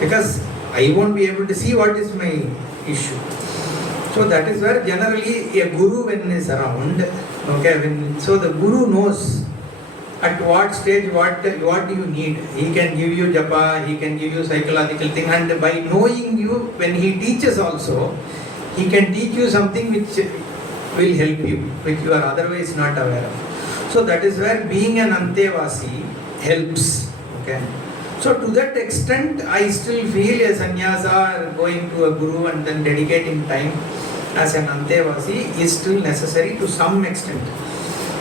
Because I won't be able to see what is my issue. So that is where generally a guru when is around, okay, so the guru knows at what stage, what do you need. He can give you japa, he can give you psychological thing, and by knowing you, when he teaches also, he can teach you something which will help you, which you are otherwise not aware of. So that is where being an antevasi helps. Okay. So to that extent, I still feel a sannyasa, going to a guru and then dedicating time as an antevasi is still necessary to some extent.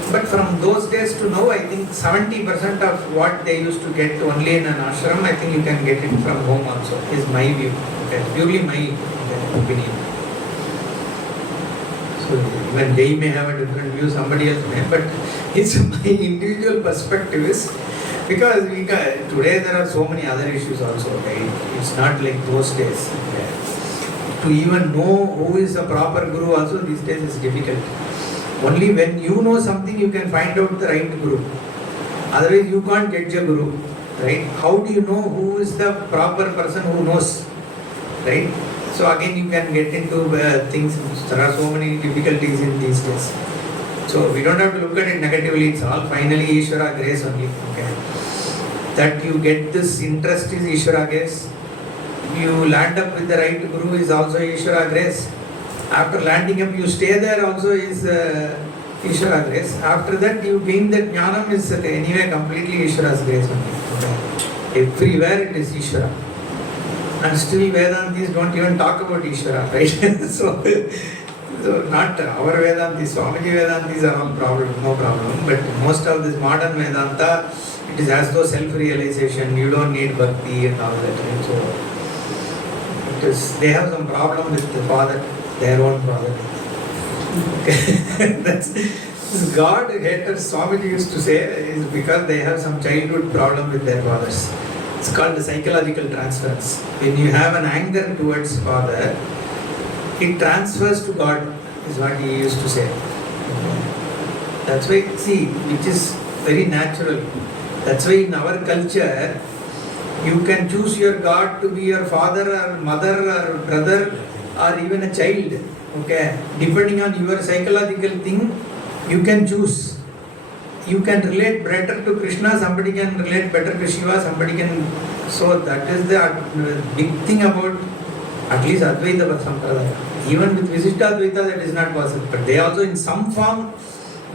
But from those days to now, I think 70% of what they used to get only in an ashram, I think you can get it from home also, is my view. Okay. Purely my opinion. So even they may have a different view, somebody else may, but it's my individual perspective is, because today there are so many other issues also, right? It's not like those days. Okay. To even know who is a proper guru also these days is difficult. Only when you know something you can find out the right guru. Otherwise you can't judge a guru, right? How do you know who is the proper person who knows, right? So again you can get into things, there are so many difficulties in these days. So we don't have to look at it negatively, it's all finally Ishvara grace only. Okay. That you get this interest is Ishvara grace. You land up with the right guru is also Ishvara grace. After landing up, you stay there also is Ishvara grace. After that, you gain that jnanam is anyway completely Ishvara's grace only. Everywhere it is Ishvara. And still Vedantis don't even talk about Ishvara, right? So So not our Vedantis, Swamiji Vedantis are all problem, no problem. But most of this modern Vedanta, it is as though self-realization, you don't need bhakti and all that. And so it is, they have some problem with the father, their own father. That's this God haters Swamiji used to say is because they have some childhood problem with their fathers. It's called the psychological transference. When you have an anger towards father, it transfers to God, is what he used to say. That's why, see, which is very natural. That's why in our culture, you can choose your God to be your father or mother or brother or even a child. Okay, depending on your psychological thing, you can choose. You can relate better to Krishna, somebody can relate better to Shiva, somebody can. So that is the big thing about at least Advaita Sampradaya. Even with Visishta Advaita, that is not possible. But they also, in some form,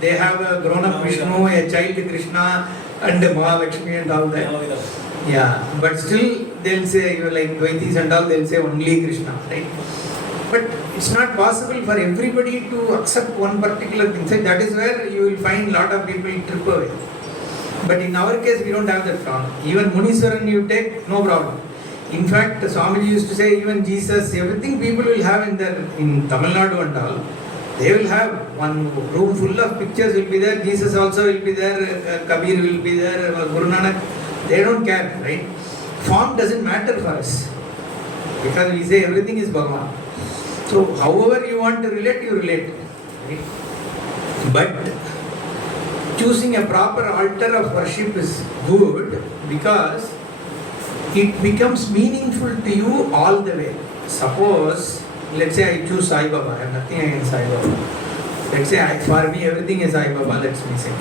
they have a grown-up Vishnu, a child Krishna, and Mahalakshmi and all that. Yeah, but still they'll say, you like Dvaitis and all, they'll say only Krishna, right? But it's not possible for everybody to accept one particular thing. So that is where you will find a lot of people trip away. But in our case, we don't have that problem. Even Muniswaran you take, no problem. In fact, Swamiji used to say, even Jesus, everything people will have in Tamil Nadu and all, they will have one room full of pictures will be there, Jesus also will be there, Kabir will be there, Guru Nanak. They don't care, right? Form doesn't matter for us. Because we say everything is Bhagavan. So, however you want to relate, you relate. Right? But choosing a proper altar of worship is good because it becomes meaningful to you all the way. Suppose, let's say I choose Sai Baba, I have nothing against Sai Baba. Let's say for me everything is Sai Baba, let's me say.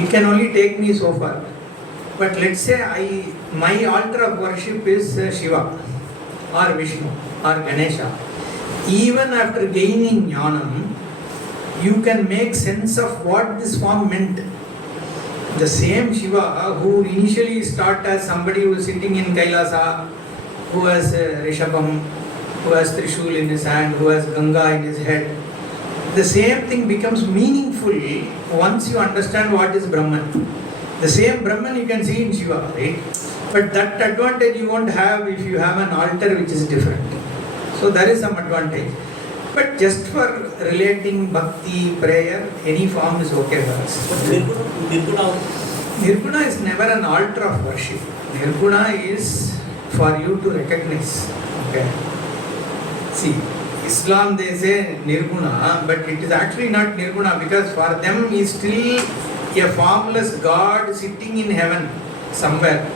It can only take me so far. But let's say my altar of worship is Shiva or Vishnu or Ganesha. Even after gaining jnanam, you can make sense of what this form meant. The same Shiva who initially started as somebody who is sitting in Kailasa, who has Rishabham, who has Trishul in his hand, who has Ganga in his head. The same thing becomes meaningful once you understand what is Brahman. The same Brahman you can see in Shiva, right? But that advantage you won't have if you have an altar which is different. So there is some advantage. But just for relating bhakti, prayer, any form is okay for us. But Nirguna is never an altar of worship. Nirguna is for you to recognize. Okay. See, Islam they say Nirguna, but it is actually not Nirguna because for them is still a formless God sitting in heaven somewhere.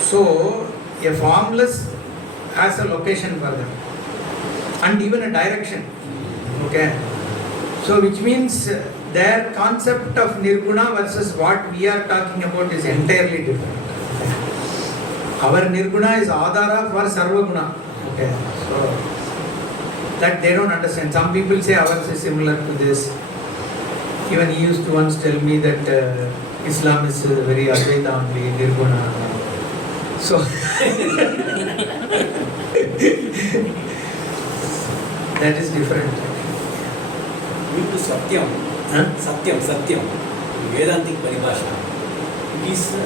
So, a formless has a location for them and even a direction. Okay. So, which means their concept of Nirguna versus what we are talking about is entirely different. Our Nirguna is Adhara for Sarvaguna. Okay. So, that they don't understand. Some people say ours is similar to this. Even he used to once tell me that Islam is very Advaita only, Nirguna. So, that is different. Due to Satyam, Satyam, Vedantic Paribhasha, it is a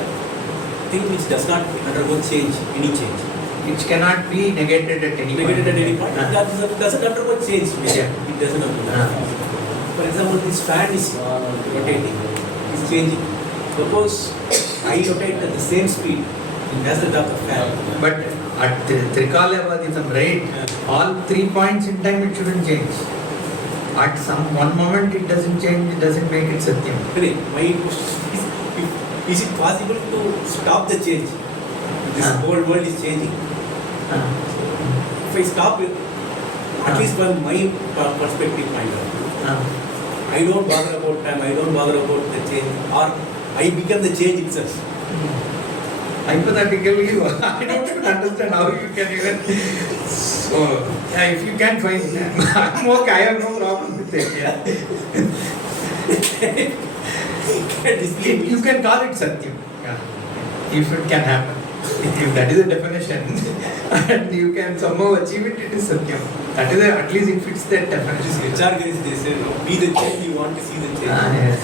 thing which does not undergo change, any change. Which cannot be negated at any point. Negated at any point. That doesn't undergo change. Yeah. It doesn't undergo. For example, this fan is rotating, is changing. Suppose I rotate at the same speed as the top of fan. But at Trikalabadism, right, all 3 points in time it shouldn't change. At some one moment it doesn't change, it doesn't make it Satyam. My question is it possible to stop the change? This whole world is changing. If I stop it, at least from my perspective point of view, I don't bother about time, I don't bother about the change, or I become the change itself. Hypothetically, I don't understand how you can even. So, yeah, if you can find it, I'm okay, I have no problem with it. Yeah. You can call it Satyam. Yeah. If it can happen. If that is a definition and you can somehow achieve it, it is Satyam. That is at least it fits that This definition. HR guys, they say, no, be the change you want to see the change. Yes.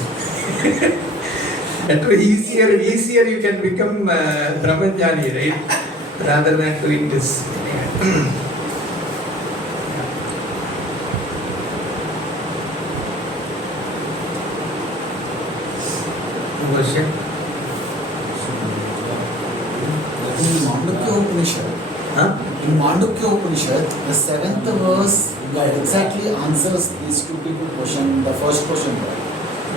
That way easier you can become Brahmajani, right? Rather than doing this. Question? In Mandukya Upanishad, Huh? in Mandukya Upanishad, the 7th verse exactly answers these two people question, the first question.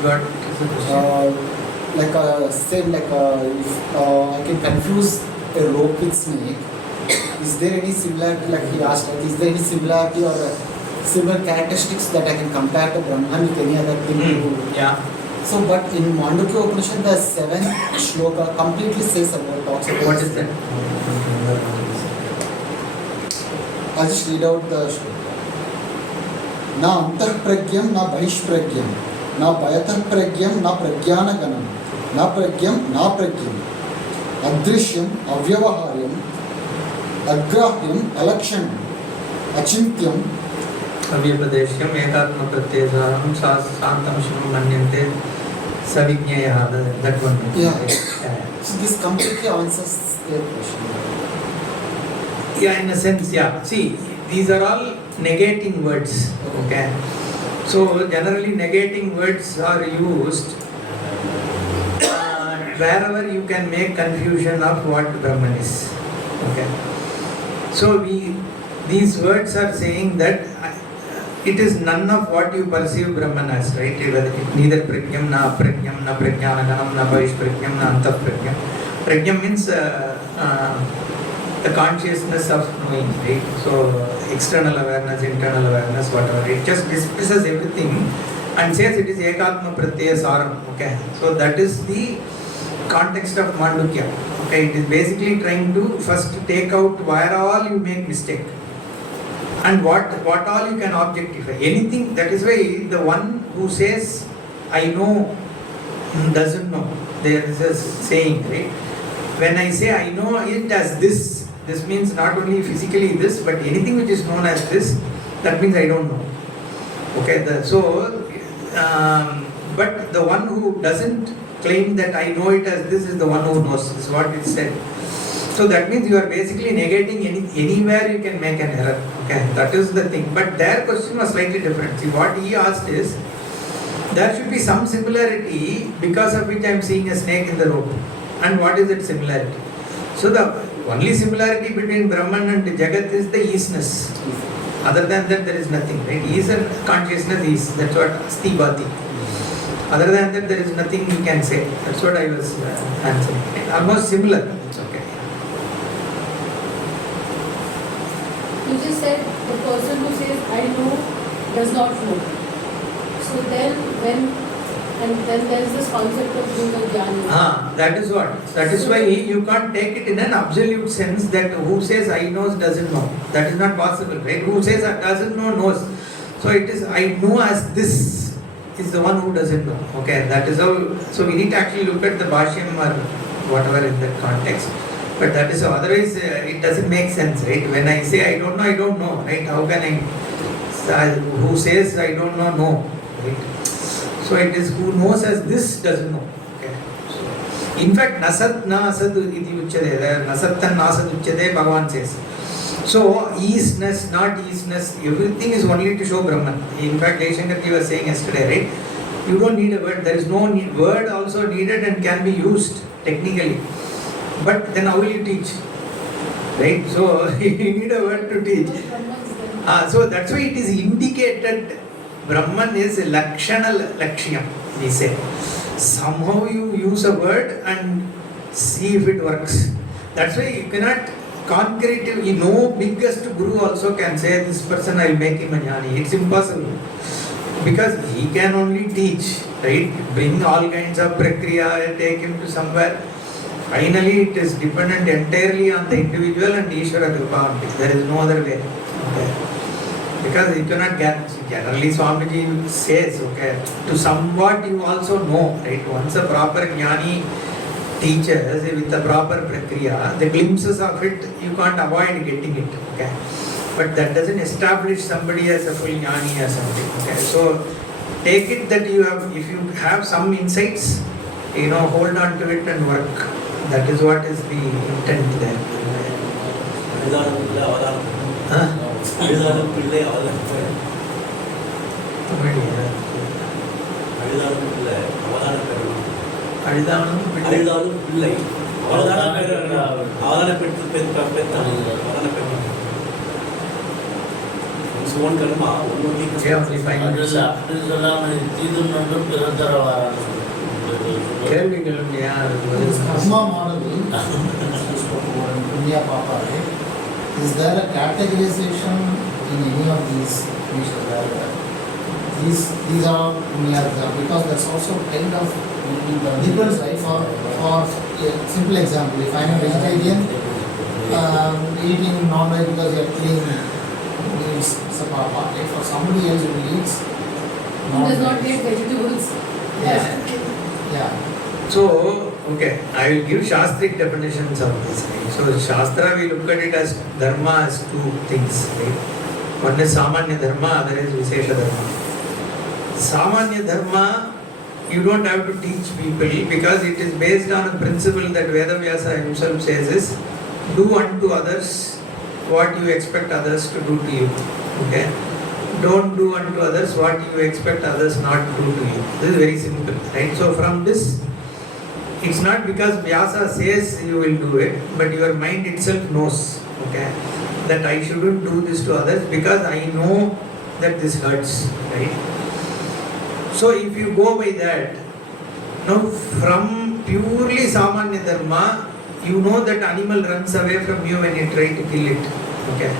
What is the question? Same if I can confuse a rope with snake, is there any similarity, like he asked, like, is there any similarity or similar characteristics that I can compare to Brahman with any other thing? Yeah. So, but in Mandukya Upanishad, the 7th shloka completely says about, talks about. What is that? I'll just read out the shloka. Na antarpragyam, na bahishpragyam, na bayatarpragyam, na pragyanaganam, na pragyam, na pragyam, adrishyam, avyavaharyam, agrahyam, alakshanam, achintyam, Avyapadeshyam ekatma pratyesaham santam shivam manyante savijñaya. That one. Yeah. Yeah. So this completely answers their question. Yeah, in a sense, yeah. See, these are all negating words. Okay. So generally negating words are used wherever you can make confusion of what Brahman is. Okay. So these words are saying that it is none of what you perceive Brahman as, right? Neither pragyam, na pragyam, na prajnanaganam, na bhavishpragyam, na antapragyam. Pragyam means the consciousness of knowing, right? So external awareness, internal awareness, whatever. It just dismisses everything and says it is ekatma pratyaya saram. Okay. So that is the context of Mandukya. Okay. It is basically trying to first take out where all you make mistake. And what all you can objectify. Anything, that is why the one who says, I know, doesn't know. There is a saying, right? When I say I know it as this means not only physically this, but anything which is known as this, that means I don't know. Okay, but the one who doesn't claim that I know it as this is the one who knows, is what it said. So that means you are basically negating anywhere you can make an error. Okay, that is the thing. But their question was slightly different. See, what he asked is, there should be some similarity because of which I am seeing a snake in the rope. And what is that similarity? So the only similarity between Brahman and Jagat is the easiness. Other than that, there is nothing, right? Ease and consciousness is. That's what Asti Bhati. Other than that, there is nothing you can say. That's what I was answering. Almost similar. It's okay. You just said the person who says I know does not know. So then there is this concept of being a jnani. That is what. That is why you can't take it in an absolute sense that who says I knows doesn't know. That is not possible, right? Who says doesn't know knows. So it is I know as this is the one who doesn't know. Okay, that is how. So we need to actually look at the Bhashyam or whatever in that context. But that is how. Otherwise, it doesn't make sense, right? When I say I don't know, right? How can I? Who says I don't know, no, right? So it is who knows as this doesn't know. Okay. So, in fact, nasat na asad iti uchyate. Nasattan nasad uchyate, Bhagavan says. So, easiness, not easiness, everything is only to show Brahman. In fact, Jaishankarji was saying yesterday, right? You don't need a word. There is no need. Word also needed and can be used technically. But then how will you teach? Right? So, you need a word to teach. So, that's why it is indicated Brahman is Lakshana Lakshyam, we say. Somehow you use a word and see if it works. That's why you cannot concrete, no biggest guru also can say this person I will make him a jnani. It's impossible. Because he can only teach, right? Bring all kinds of prakriya and take him to somewhere. Finally, it is dependent entirely on the individual and Ishvara Kripa only. There is no other way. Okay. Because you cannot get, generally Swamiji says, okay, to somewhat you also know, right? Once a proper jnani teaches with the proper prakriya, the glimpses of it, you can't avoid getting it. Okay? But that doesn't establish somebody as a full jnani or something. Okay? So take it that you have, if you have some insights, hold on to it and work. That is what is the intent there. Huh? own karma, Yeah, only 5 minutes. கேள்விகள் யார் Karma model, Punya Papa, right? Is there a categorization in any of these issues? These are Punya, because that's also kind of depends, right? For a simple example, if I'm a vegetarian, eating non-veg because you're clean means it's a papa. Right? For somebody else who eats Who does not get vegetables? Yeah. So, okay, I will give Shastric definitions of this. Right? So, Shastra, we look at it as dharma as two things. Right? One is Samanya Dharma, other is Vishesha Dharma. Samanya Dharma, you don't have to teach people because it is based on a principle that Vedavyasa himself says is do unto others what you expect others to do to you. Okay? Don't do unto others what you expect others not to do to you. This is very simple, right? So from this, it's not because Vyasa says you will do it, but your mind itself knows, okay, that I shouldn't do this to others because I know that this hurts, right? So if you go by that, now from purely Samanya Dharma, you know that animal runs away from you when you try to kill it, okay?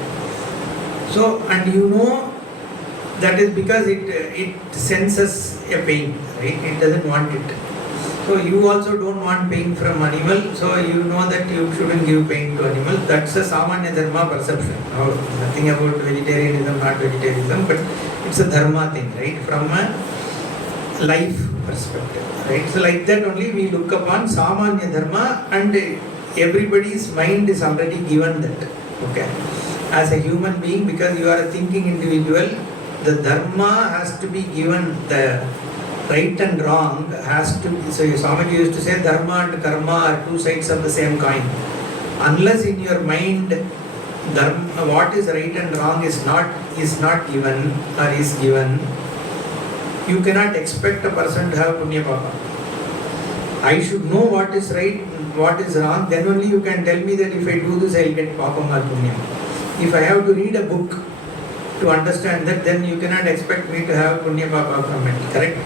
So, and you know that is because it senses a pain, right? It doesn't want it. So you also don't want pain from animal, so you know that you shouldn't give pain to animal. That's a Samanya Dharma perception. Now, nothing about vegetarianism, not vegetarianism, but it's a dharma thing, right? From a life perspective, right? So like that only we look upon Samanya Dharma, and everybody's mind is already given that, okay? As a human being, because you are a thinking individual, the dharma has to be given, the right and wrong has to be, so Swamiji used to say dharma and karma are two sides of the same coin. Unless in your mind dharma, what is right and wrong is not given or is given, you cannot expect a person to have punya papa. I should know what is right, what is wrong, then only you can tell me that if I do this I will get papam or punya. If I have to read a book to understand that, then you cannot expect me to have punya papa from it, correct?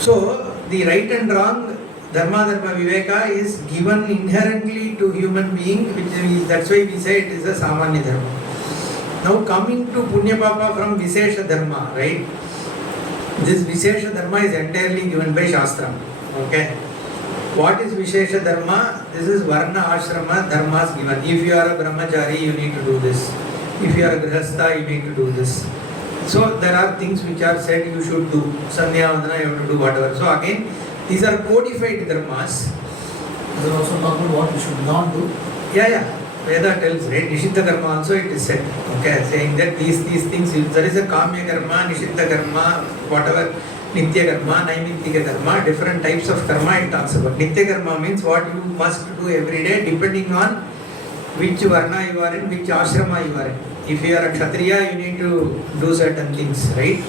So, the right and wrong, dharma dharma viveka is given inherently to human being, which is, that's why we say it is a samanya dharma. Now coming to punya papa from vishesha dharma, right? This vishesha dharma is entirely given by Shastra, okay? What is vishesha dharma? This is varna ashrama dharmas given. If you are a brahmachari, you need to do this. If you are a grihastha, you need to do this. So there are things which are said you should do. Sandhya vandana, you have to do whatever. So again, these are codified dharmas. There also talk about what we should not do. Yeah. Veda tells, right? Nishiddha karma also it is said. Okay, saying that these things, if there is a kamya karma, nishiddha karma, whatever, nitya karma, naimittika karma, different types of karma it talks about. Nitya karma means what you must do every day depending on which varna you are in, which ashrama you are in. If you are a kshatriya, you need to do certain things, right?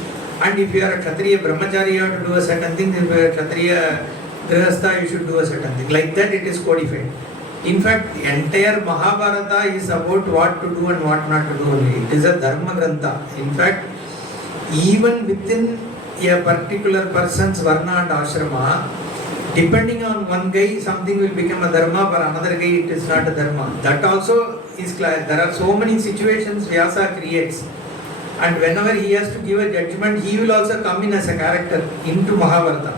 And if you are a kshatriya brahmachari, you have to do a certain thing. If you are a kshatriya grihastha, you should do a certain thing. Like that it is codified. In fact, the entire Mahabharata is about what to do and what not to do only. It is a dharma grantha. In fact, even within a particular person's varna and ashrama, depending on one guy, something will become a dharma, for another guy it is not a dharma. That also is clear. There are so many situations Vyasa creates, and whenever he has to give a judgment, he will also come in as a character into Mahabharata,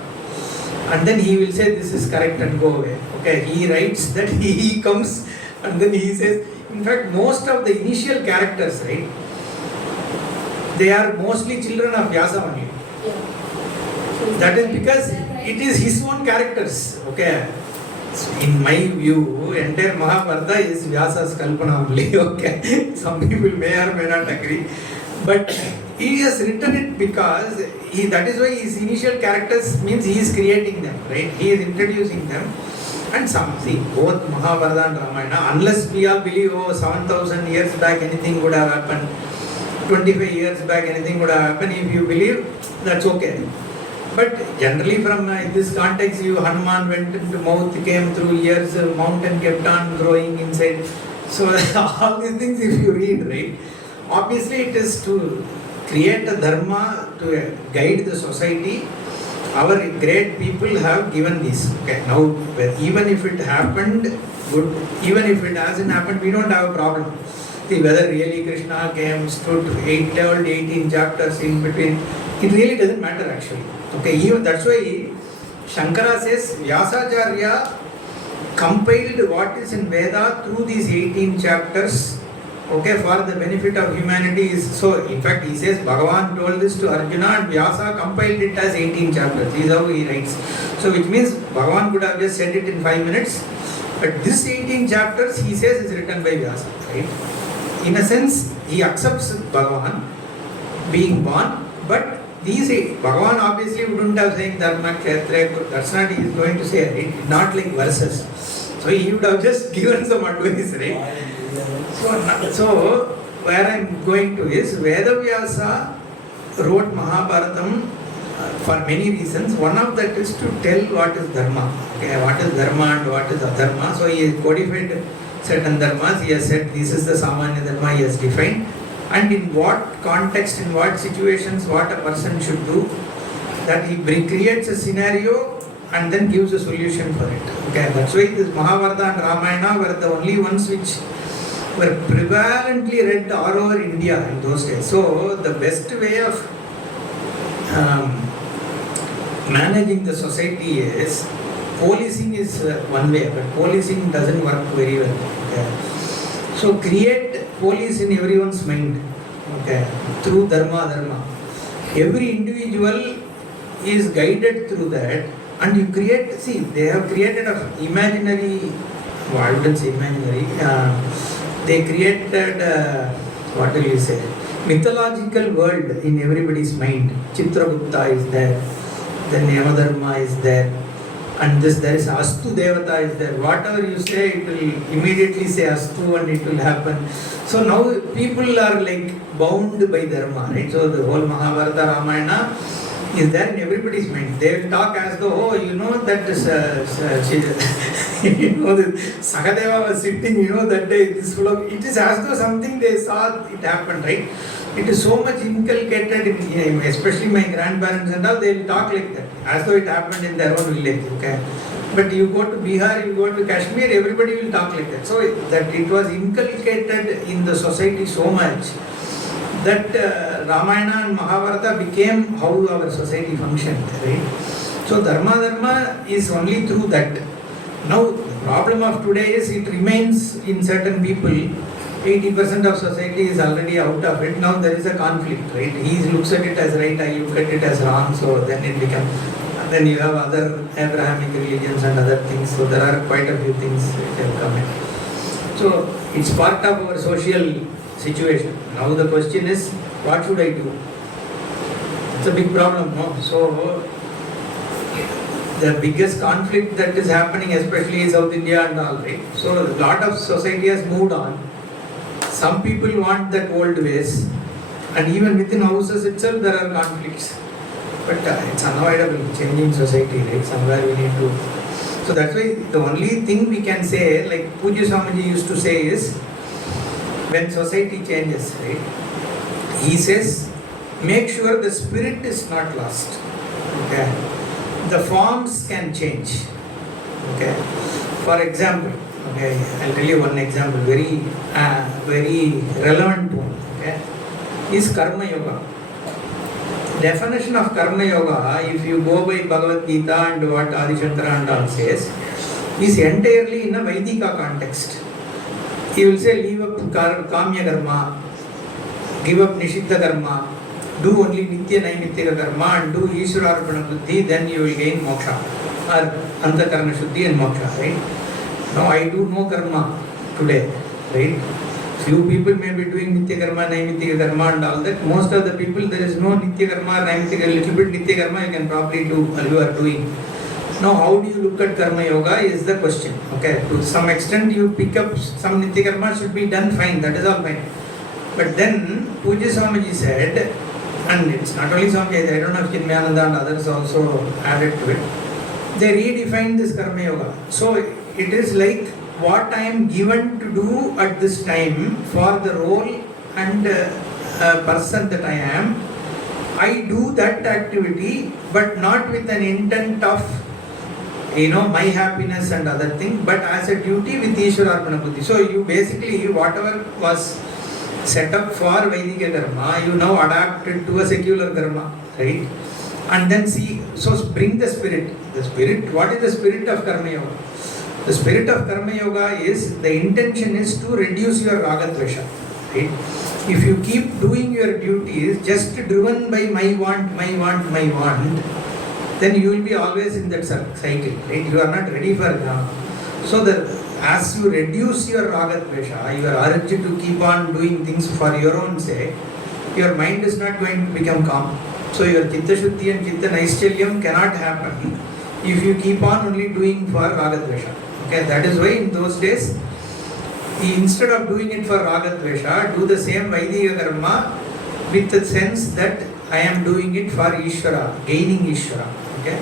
and then he will say this is correct and go away. Okay, he writes that he comes and then he says, in fact, most of the initial characters, right, they are mostly children of Vyasa only. Yeah. That is because it is his own characters, okay. So in my view, entire Mahabharata is Vyasa's Kalpana only. Okay, some people may or may not agree, but he has written it because that is why his initial characters means he is creating them, right? He is introducing them, and both Mahabharata and Ramayana, unless we all believe 7,000 years back anything would have happened, 25 years back anything would have happened. If you believe, that's okay. But generally from this context, Hanuman went into mouth, came through years, mountain kept on growing inside. So all these things if you read, right, obviously it is to create a dharma, to guide the society. Our great people have given this. Okay, now even if it happened, good, even if it hasn't happened, we don't have a problem. See, whether really Krishna came, stood 18 chapters in between, it really doesn't matter actually. Okay, even that's why Shankara says Vyasacharya compiled what is in Veda through these 18 chapters, okay, for the benefit of humanity. So in fact he says Bhagavan told this to Arjuna and Vyasa compiled it as 18 chapters. This is how he writes. So which means Bhagavan could have just said it in 5 minutes, but this 18 chapters he says is written by Vyasa, right? In a sense he accepts Bhagavan being born, but these Bhagavan obviously wouldn't have saying Dharma, Kshetra, that's not he is going to say, right? Not like verses. So he would have just given some advice, right? So where I am going to is Vedavyasa wrote Mahabharatam for many reasons. One of that is to tell what is Dharma. Okay, what is Dharma and what is Adharma. So he has codified certain dharmas. He has said this is the Samanya Dharma he has defined. And in what context, in what situations, what a person should do, that he creates a scenario and then gives a solution for it. Okay, that's why this Mahabharata and Ramayana were the only ones which were prevalently read all over India in those days. So the best way of managing the society is policing is one way, but policing doesn't work very well. Okay. So create police in everyone's mind, okay, through dharma. Every individual is guided through that, and you create. See, they have created an imaginary. Well, I wouldn't say imaginary. They created what will you say? Mythological world in everybody's mind. Chitragupta is there, then Yamadharma is there. And there is Astu Devata is there. Whatever you say, it will immediately say Astu and it will happen. So now people are like bound by Dharma, right? So the whole Mahabharata, Ramayana is there in everybody's mind. They will talk as though, you know that this, Sakadeva was sitting, that day, this full of, it is as though something they saw it happened, right? It is so much inculcated in, especially my grandparents and all, they will talk like that, as though it happened in their own village, okay? But you go to Bihar, you go to Kashmir, everybody will talk like that. So that it was inculcated in the society so much that Ramayana and Mahabharata became how our society functioned, right? So Dharma is only through that. Now the problem of today is it remains in certain people. 80% of society is already out of it. Now there is a conflict, right? He looks at it as right, I look at it as wrong, so then it becomes. And then you have other Abrahamic religions and other things, so there are quite a few things which have come in. So it's part of our social situation. Now the question is, what should I do? It's a big problem, no? So the biggest conflict that is happening, especially in South India and all, right? So a lot of society has moved on. Some people want that old ways, and even within houses itself there are conflicts. But it's unavoidable, changing society, right? Somewhere we need to. So that's why the only thing we can say, like Pujya Swamiji used to say, is when society changes, right? He says, make sure the spirit is not lost. Okay, the forms can change. Okay, for example. Okay, I'll tell you one example, very relevant one. Okay, is Karma Yoga. Definition of Karma Yoga, if you go by Bhagavad Gita and what Adi Shankara and all says, is entirely in a Vaidika context. He will say, leave up Kamya Karma, give up Nishiddha Karma, do only Nitya Naimittika karma and do Ishwararpana buddhi, then you will gain moksha or Antakarana Shuddhi and moksha, right? Now I do no karma today, right? Few people may be doing Nitya karma, Naimittika karma and all that. Most of the people, there is no Nitya karma, Naimittika, a little bit Nitya karma you can probably do, or you are doing. Now how do you look at karma yoga is the question. Okay, to some extent you pick up some Nitya karma should be done fine, that is all fine. But then Pujya Swamiji said, and it's not only Swamiji, I don't know if Chinmayananda and others also added to it, they redefined this karma yoga. So it is like what I am given to do at this time for the role and person that I am, I do that activity but not with an intent of my happiness and other thing, but as a duty with Ishwararpana Buddhi. So you basically, whatever was set up for Vaidika karma, you now adapt it to a secular karma, right? And then see, so bring the spirit. The spirit, what is the spirit of karma yoga? The spirit of karma yoga is, the intention is to reduce your raga dvesha, right? If you keep doing your duties just driven by my want, then you will be always in that cycle, right? You are not ready for jnana. So as you reduce your raga dvesha, your urge to keep on doing things for your own sake, your mind is not going to become calm. So your chitta shuddhi and chitta naischalya cannot happen if you keep on only doing for raga dvesha. Okay, that is why in those days, instead of doing it for raga dvesha, do the same Vaidika karma with the sense that I am doing it for Ishvara, gaining Ishvara. Okay,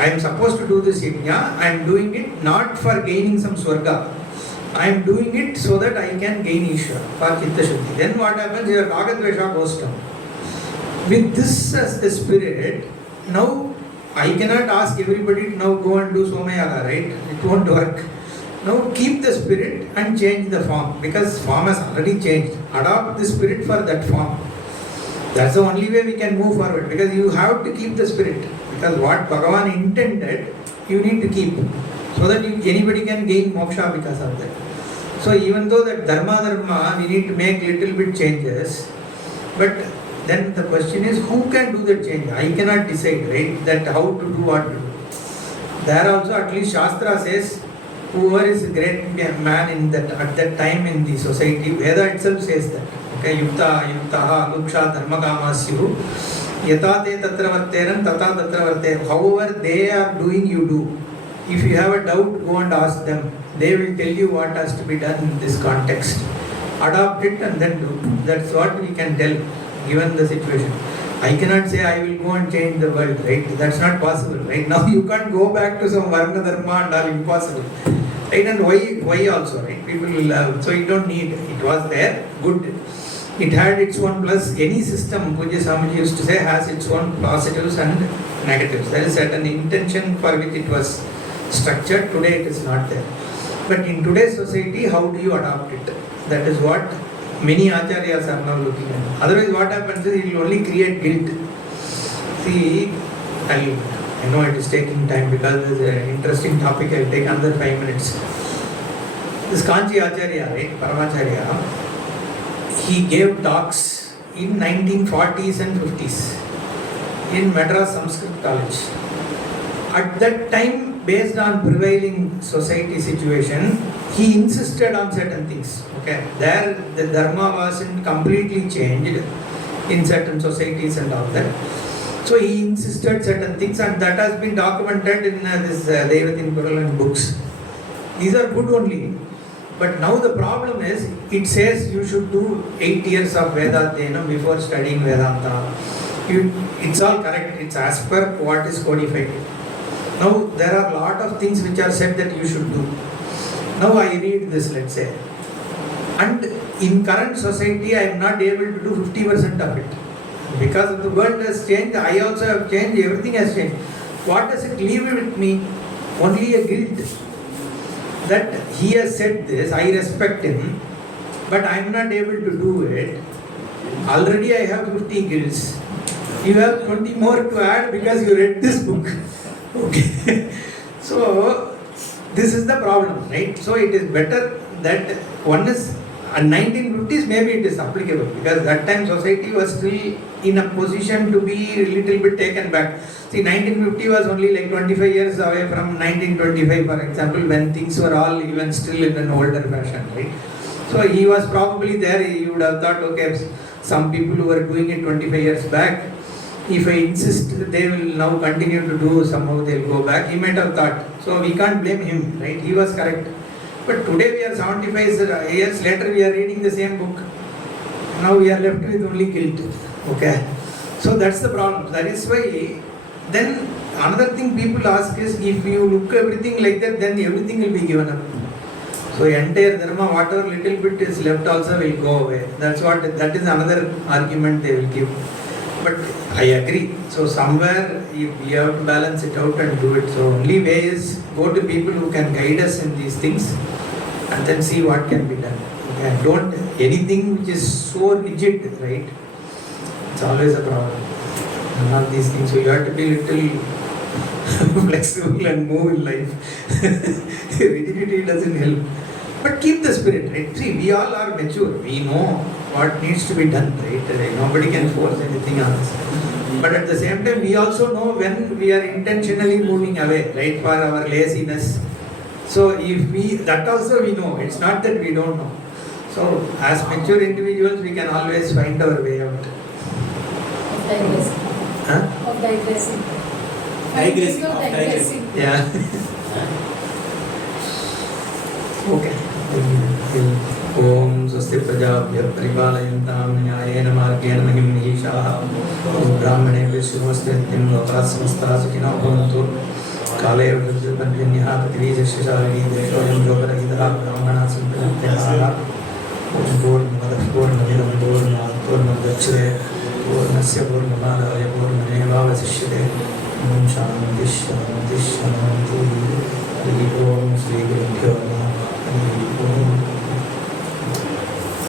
I am supposed to do this yajna, I am doing it not for gaining some swarga. I am doing it so that I can gain Ishvara for chitta shuddhi. Then what happens? Your raga dvesha goes down. With this as the spirit, now I cannot ask everybody to now go and do Somayaga, right? It won't work. Now keep the spirit and change the form, because form has already changed. Adopt the spirit for that form. That's the only way we can move forward, because you have to keep the spirit. Because what Bhagavan intended, you need to keep, so that anybody can gain moksha because of that. So even though that dharma, we need to make little bit changes, but then the question is, who can do the change? I cannot decide, right, that how to do what to do. There also, at least Shastra says, whoever is a great man in that at that time in the society, Veda itself says that. Okay, yuktaha, luksha, dharmakamasyu, yatate tatra varteran, tata tatra varteran. However they are doing, you do. If you have a doubt, go and ask them. They will tell you what has to be done in this context. Adopt it and then do. That's what we can tell, given the situation. I cannot say I will go and change the world, right? That's not possible, right? Now you can't go back to some Varna Dharma and all, impossible. Right? And why also, right? People will, so you don't need, it was there, good. It had its own plus. Any system, Pujya Swamiji used to say, has its own positives and negatives. There is certain intention for which it was structured. Today it is not there. But in today's society, how do you adopt it? That is what many acharyas are now looking at. Otherwise, what happens is it will only create guilt. See, I know it is taking time because it is an interesting topic. I will take another 5 minutes. This Kanchi Acharya, right, Paramacharya, he gave talks in 1940s and 50s in Madras Sanskrit College. At that time, based on prevailing society situation, he insisted on certain things. Okay, there the dharma wasn't completely changed in certain societies and all that. So he insisted certain things, and that has been documented in this Devatin Kuralan books. These are good only. But now the problem is, it says you should do 8 years of Vedanta before studying Vedanta. It's all correct. It's as per what is codified. Now there are a lot of things which are said that you should do. Now I read this, let's say, and in current society I am not able to do 50% of it. Because the world has changed, I also have changed, everything has changed. What does it leave with me? Only a guilt. That he has said this, I respect him, but I am not able to do it. Already I have 50 guilts. You have 20 more to add because you read this book. Okay. So, this is the problem, right? So, it is better that one is And 1950s maybe it is applicable because that time society was still in a position to be a little bit taken back. See, 1950 was only like 25 years away from 1925, for example, when things were all even still in an older fashion, right? So he was probably there. He would have thought, okay, some people who were doing it 25 years back, if I insist they will now continue to do, somehow they'll go back. He might have thought. So we can't blame him, right? He was correct. But today we are 75 years later, we are reading the same book. Now we are left with only guilt. Okay. So that's the problem. That is why then another thing people ask is, if you look everything like that, then everything will be given up. So entire dharma, whatever little bit is left also will go away. That is another argument they will give. But I agree. So somewhere we have to balance it out and do it. So only way is go to people who can guide us in these things and then see what can be done. Okay. Don't anything which is so rigid, right? It's always a problem. None of these things. So you have to be little flexible and move in life. Rigidity doesn't help. But keep the spirit, right? See, we all are mature. We know what needs to be done, right? Nobody can force anything on us. But at the same time, we also know when we are intentionally moving away, right? For our laziness. So if we, that also we know. It's not that we don't know. So as mature individuals, we can always find our way out. Of digressing. Huh? Of digressing. Digressing, Of of digressing. Yeah. Okay. Om Swasti Prajabhya Paripalayuntam Nyayena Margena Mahim Nishaha Brahmane Vishwasthritim Lokah Samastha Sukhino Bhavantu Kale Vajrapadvinyaha Pativijashishari Deshoyam Yogarahidha Brahmana Sampradhyahara Om Purnamadav Purnamidam Purnat Purnamudachyate Purnasya Purnamadaya Purnameva